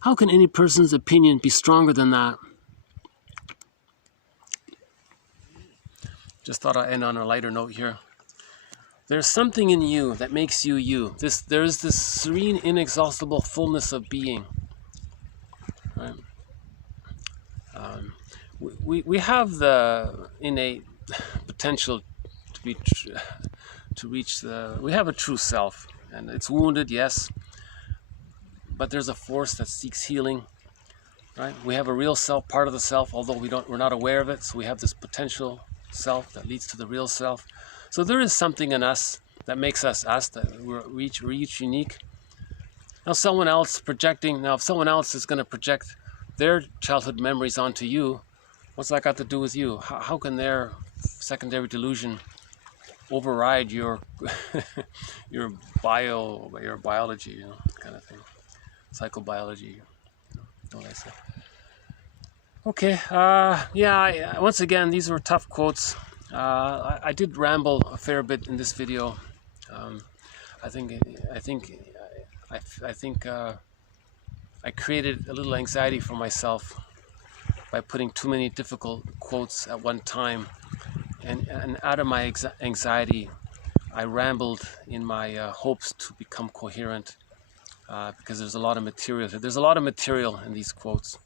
How can any person's opinion be stronger than that? Just thought I'd end on a lighter note here. There's something in you that makes you you. There is this serene, inexhaustible fullness of being. Right? We have the innate potential to reach we have a true self, and it's wounded, yes, but there's a force that seeks healing, right? We have a real self, part of the self, although we're not aware of it. So we have this potential self that leads to the real self. So there is something in us that makes us us, that we're each unique. Now someone else projecting, if someone else is going to project their childhood memories onto you, what's that got to do with you? How can their secondary delusion override your your biology, kind of thing, psychobiology, what I say. Okay, once again, these were tough quotes. I did ramble a fair bit in this video. I think I created a little anxiety for myself by putting too many difficult quotes at one time, and out of my anxiety, I rambled in my hopes to become coherent, because there's a lot of material here. There's a lot of material in these quotes.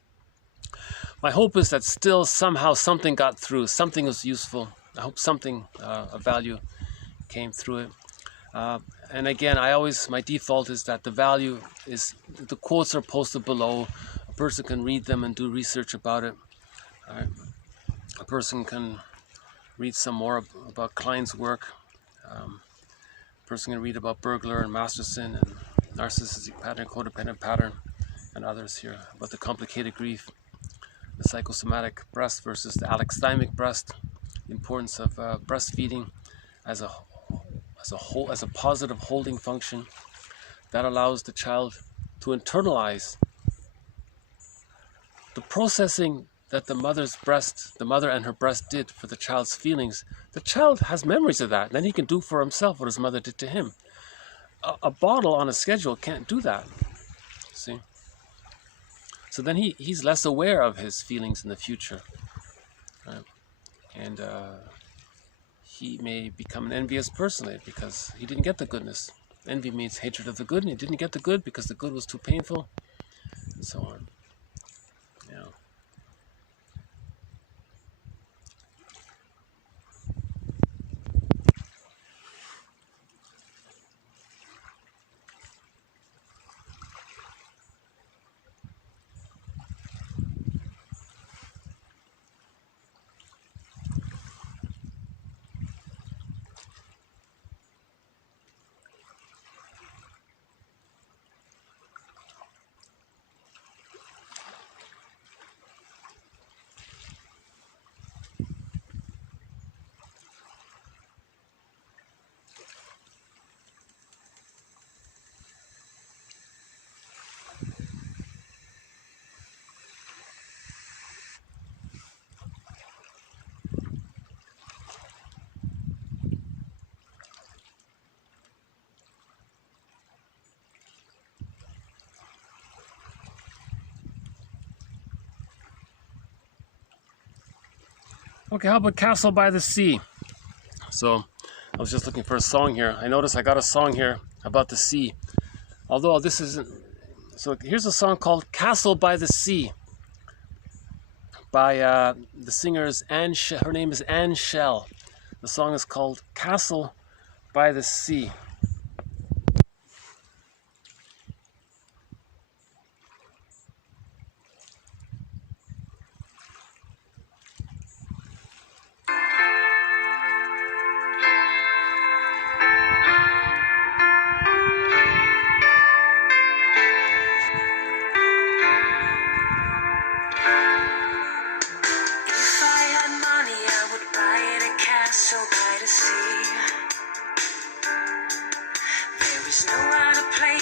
My hope is that still somehow something got through, something was useful. I hope something of value came through it. And again, my default is that the value is, the quotes are posted below. A person can read them and do research about it. A person can read some more about Klein's work. A person can read about Bergler and Masterson and narcissistic pattern, codependent pattern, and others here, about the complicated grief, the psychosomatic breast versus the alexithymic breast, the importance of breastfeeding as a positive holding function that allows the child to internalize the processing that the mother and her breast did for the child's feelings. The child has memories of that, and then he can do for himself what his mother did to him. A bottle on a schedule can't do that, see? So then he's less aware of his feelings in the future, right? And he may become an envious person because he didn't get the goodness. Envy means hatred of the good, and he didn't get the good because the good was too painful, and so on. Yeah. Okay, how about Castle by the Sea? So, I was just looking for a song here. I noticed I got a song here about the sea. Although this isn't... So here's a song called Castle by the Sea by the singer's her name is Anne Shell. The song is called Castle by the Sea.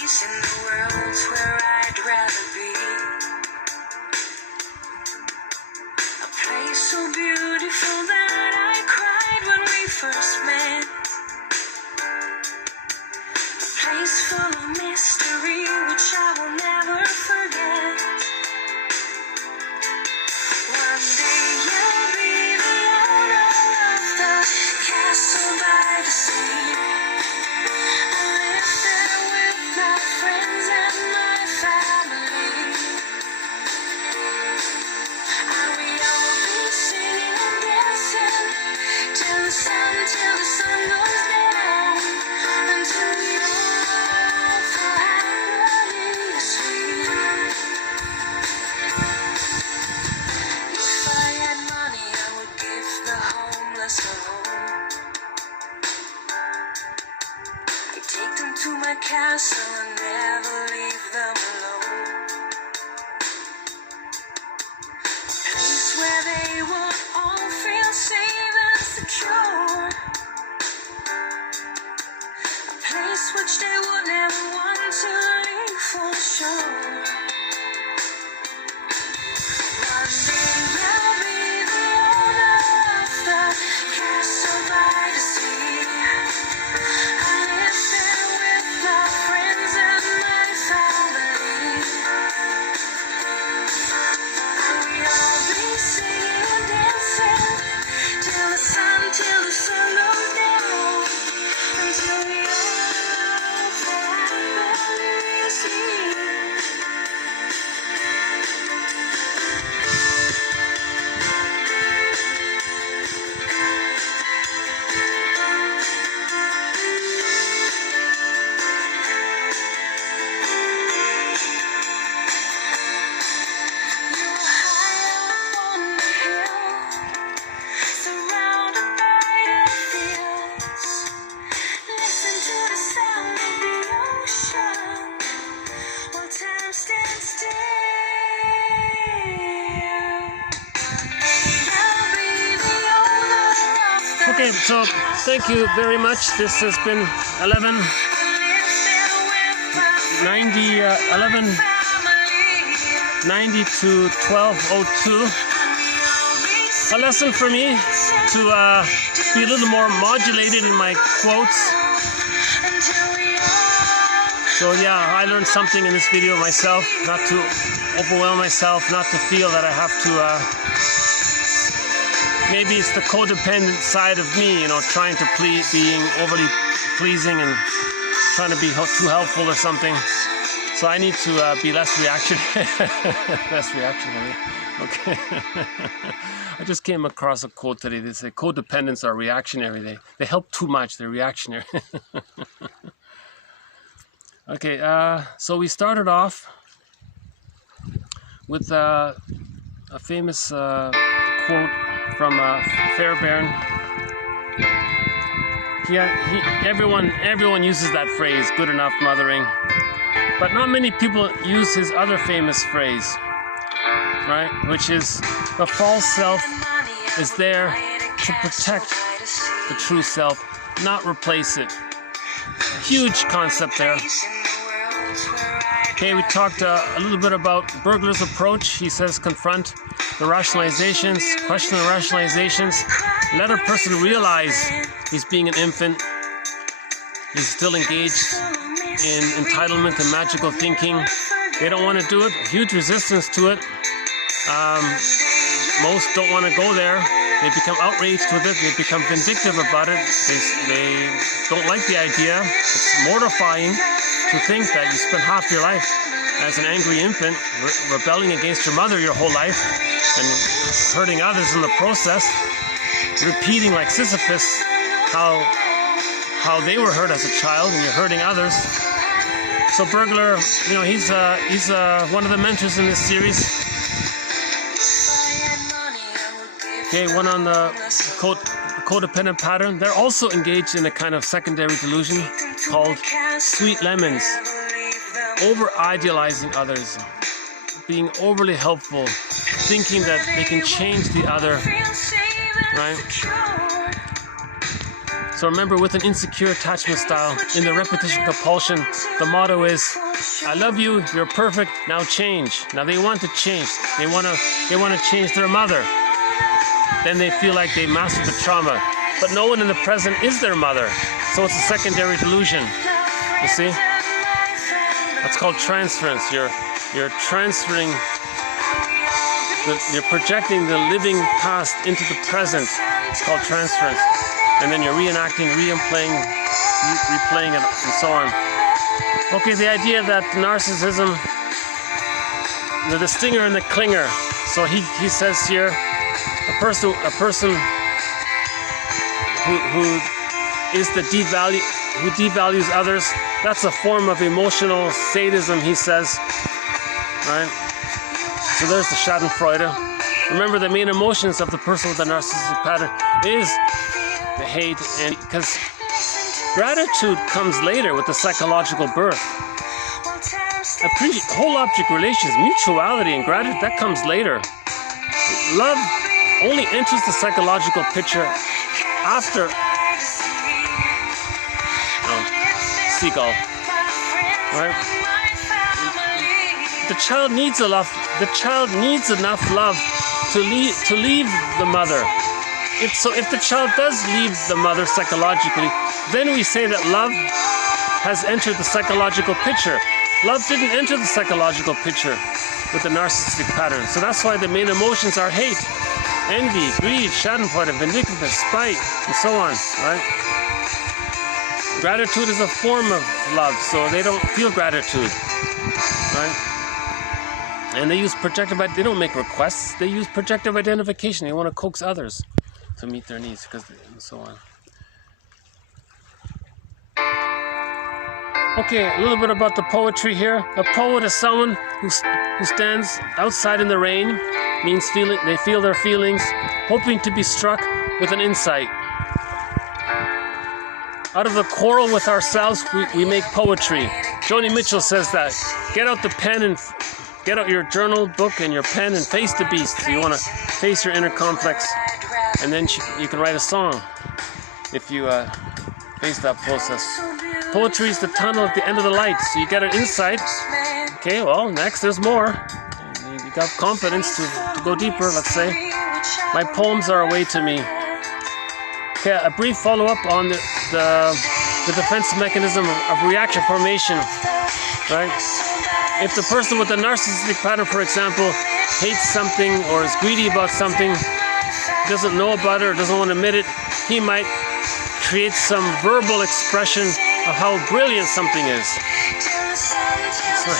In the world where I'd rather be, a place so beautiful that I cried when we first met, a place full of mystery which I will never forget. One day you'll be the owner of the castle by the sea. Castle and never leave them alone. A place where they would all feel safe and secure. A place which they would never want to leave for sure. One day Okay, so thank you very much. This has been 11:90 to 12:02. A lesson for me to be a little more modulated in my quotes. So yeah, I learned something in this video myself, not to overwhelm myself, not to feel that I have to, maybe it's the codependent side of me, trying to being overly pleasing and trying to be too helpful or something. So I need to be less reactionary. Less reactionary. Okay. I just came across a quote today. They say codependents are reactionary. They help too much. They're reactionary. Okay. So we started off with a famous quote from Fairbairn. Everyone uses that phrase, good enough mothering. But not many people use his other famous phrase, right? Which is, the false self is there to protect the true self, not replace it. Huge concept there. Okay, we talked a little bit about Bergler's approach. He says, confront the rationalizations, question the rationalizations, let a person realize he's being an infant, he's still engaged in entitlement and magical thinking. They don't want to do it. Huge resistance to it. Most don't want to go there. They become outraged with it. They become vindictive about it. They don't like the idea. It's mortifying to think that you spend half your life as an angry infant, rebelling against your mother your whole life and hurting others in the process, repeating like Sisyphus how they were hurt as a child, and you're hurting others. So Bergler, he's one of the mentors in this series. Okay, one on the codependent pattern. They're also engaged in a kind of secondary delusion called sweet lemons, over-idealizing others, being overly helpful, thinking that they can change the other, right? So remember, with an insecure attachment style, in the repetition compulsion, the motto is, I love you, you're perfect, now change. Now they want to change. They want to change their mother. Then they feel like they mastered the trauma. But no one in the present is their mother. So it's a secondary delusion. You see? That's called transference. You're transferring, you're projecting the living past into the present. It's called transference. And then you're reenacting, replaying it, and so on. Okay, the idea that narcissism, the stinger and the clinger. So he says here, a person who devalues others, that's a form of emotional sadism, he says. Right? So there's the Schadenfreude. Remember, the main emotions of the person with the narcissistic pattern is the hate, and because gratitude comes later with the psychological birth. Whole object relations, mutuality and gratitude, that comes later. Love only enters the psychological picture after seagull, right? The child needs enough love to leave the mother. If the child does leave the mother psychologically, then we say that love has entered the psychological picture. Love didn't enter the psychological picture with the narcissistic pattern. So that's why the main emotions are hate, envy, greed, schadenfreude, vindictiveness, spite, and so on, right? Gratitude is a form of love, so they don't feel gratitude, right? And they use projective, they don't make requests, they use projective identification. They want to coax others to meet their needs, and so on. Okay, a little bit about the poetry here. A poet is someone who stands outside in the rain, means they feel their feelings, hoping to be struck with an insight. Out of the quarrel with ourselves, we make poetry. Joni Mitchell says that. Get out the pen and get out your journal book and your pen and face the beast. So you want to face your inner conflicts. and then you can write a song if you face that process. Poetry is the tunnel at the end of the light, so you get an insight. Okay, well, next there's more. You got confidence to go deeper, let's say. My poems are a way to me. Okay, a brief follow-up on the defense mechanism of reaction formation, right? If the person with the narcissistic pattern, for example, hates something or is greedy about something, doesn't know about it or doesn't want to admit it, he might create some verbal expression of how brilliant something is. So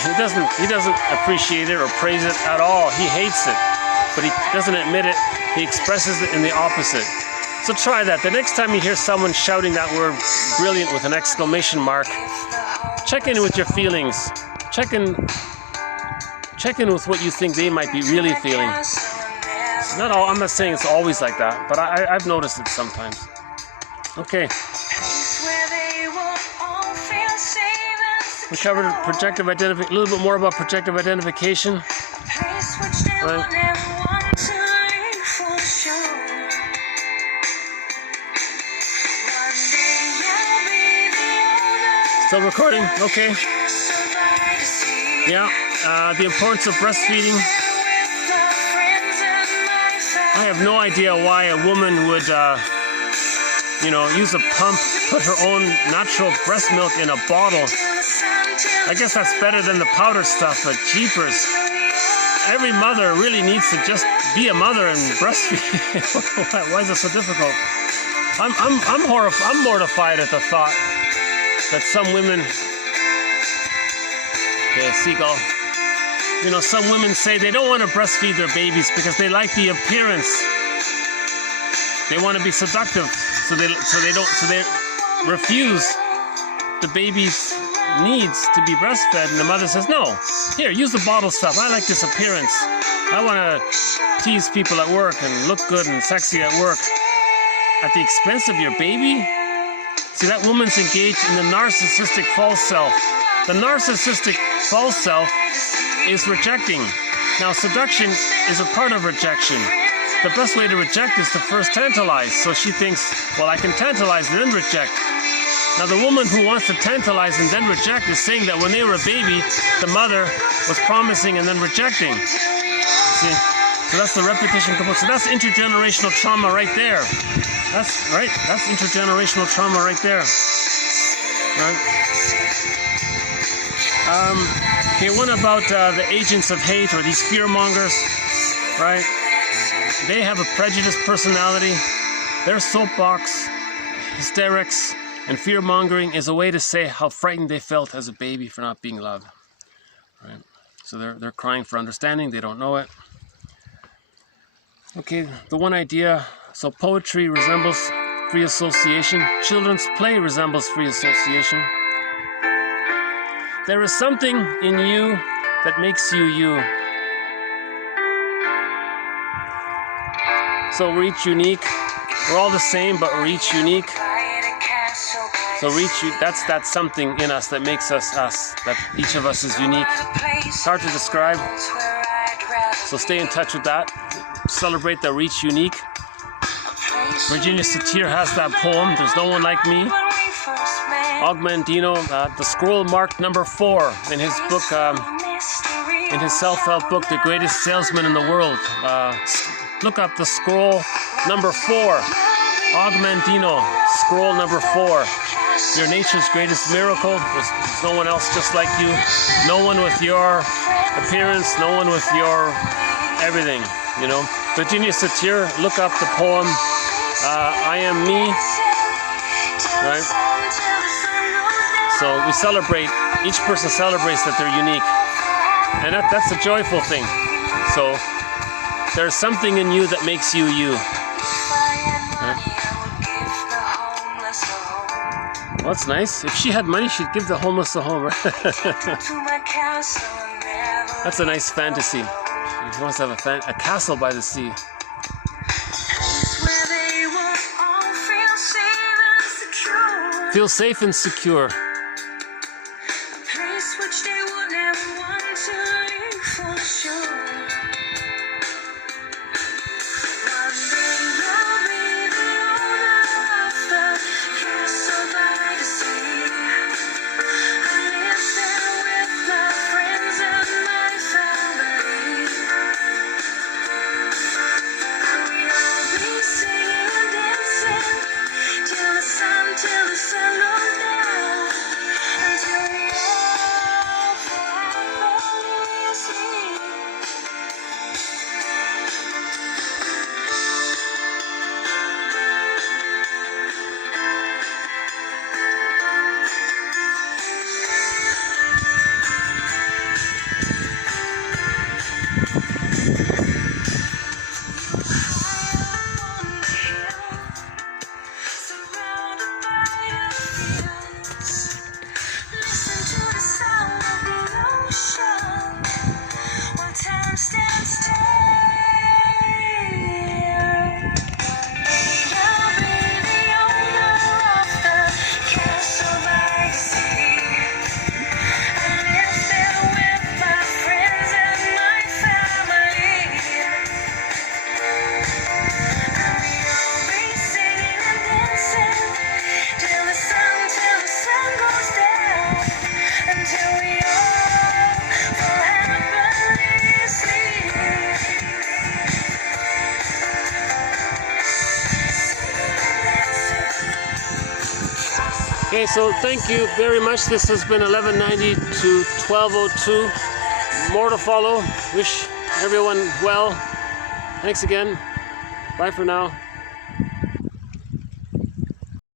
he doesn't appreciate it or praise it at all. He hates it, but he doesn't admit it. He expresses it in the opposite. So try that. The next time you hear someone shouting that word brilliant with an exclamation mark, check in with your feelings. Check in with what you think they might be really feeling. Not all. I'm not saying it's always like that, but I've noticed it sometimes. Okay. We covered projective identification, a little bit more about projective identification. Right. Still recording? Okay. Yeah. The importance of breastfeeding. I have no idea why a woman would, use a pump, put her own natural breast milk in a bottle. I guess that's better than the powder stuff, but jeepers. Every mother really needs to just be a mother and breastfeed. Why is it so difficult? I'm mortified at the thought that some women, seagull. Some women say they don't want to breastfeed their babies because they like the appearance. They want to be seductive, so they refuse the baby's needs to be breastfed, and the mother says, no, here, use the bottle stuff. I like this appearance. I want to tease people at work and look good and sexy at work at the expense of your baby. See, that woman's engaged in the narcissistic false self. The narcissistic false self is rejecting. Now, seduction is a part of rejection. The best way to reject is to first tantalize. So she thinks, well, I can tantalize and then reject. Now, the woman who wants to tantalize and then reject is saying that when they were a baby, the mother was promising and then rejecting. See? So that's the repetition compulsion. So that's intergenerational trauma right there. That's right. That's intergenerational trauma right there. Right? Okay, one about the agents of hate, or these fear mongers, right? They have a prejudiced personality. Their soapbox, hysterics, and fear-mongering is a way to say how frightened they felt as a baby for not being loved. Right? So they're crying for understanding. They don't know it. Okay, the one idea. So poetry resembles free association. Children's play resembles free association. There is something in you that makes you you. So we're each unique. We're all the same, but we're each unique. So that's something in us that makes us us, that each of us is unique. It's hard to describe. So stay in touch with that. Celebrate that we're each unique. Virginia Satir has that poem, There's No One Like Me. Augmandino, the scroll marked number 4 in his book, in his self-help book, The Greatest Salesman in the World. Look up the scroll number 4. Augmandino, scroll number 4. You're nature's greatest miracle. There's no one else just like you. No one with your appearance. No one with your everything, Virginia Satir, look up the poem, I Am Me. Right? So we celebrate, each person celebrates that they're unique. And that's a joyful thing. So there's something in you that makes you you. Right? Well, that's nice. If she had money, she'd give the homeless a home. That's a nice fantasy. She wants to have a castle by the sea. Feel safe and secure. Okay, so thank you very much. This has been 1190 to 1202. More to follow. Wish everyone well. Thanks again. Bye for now.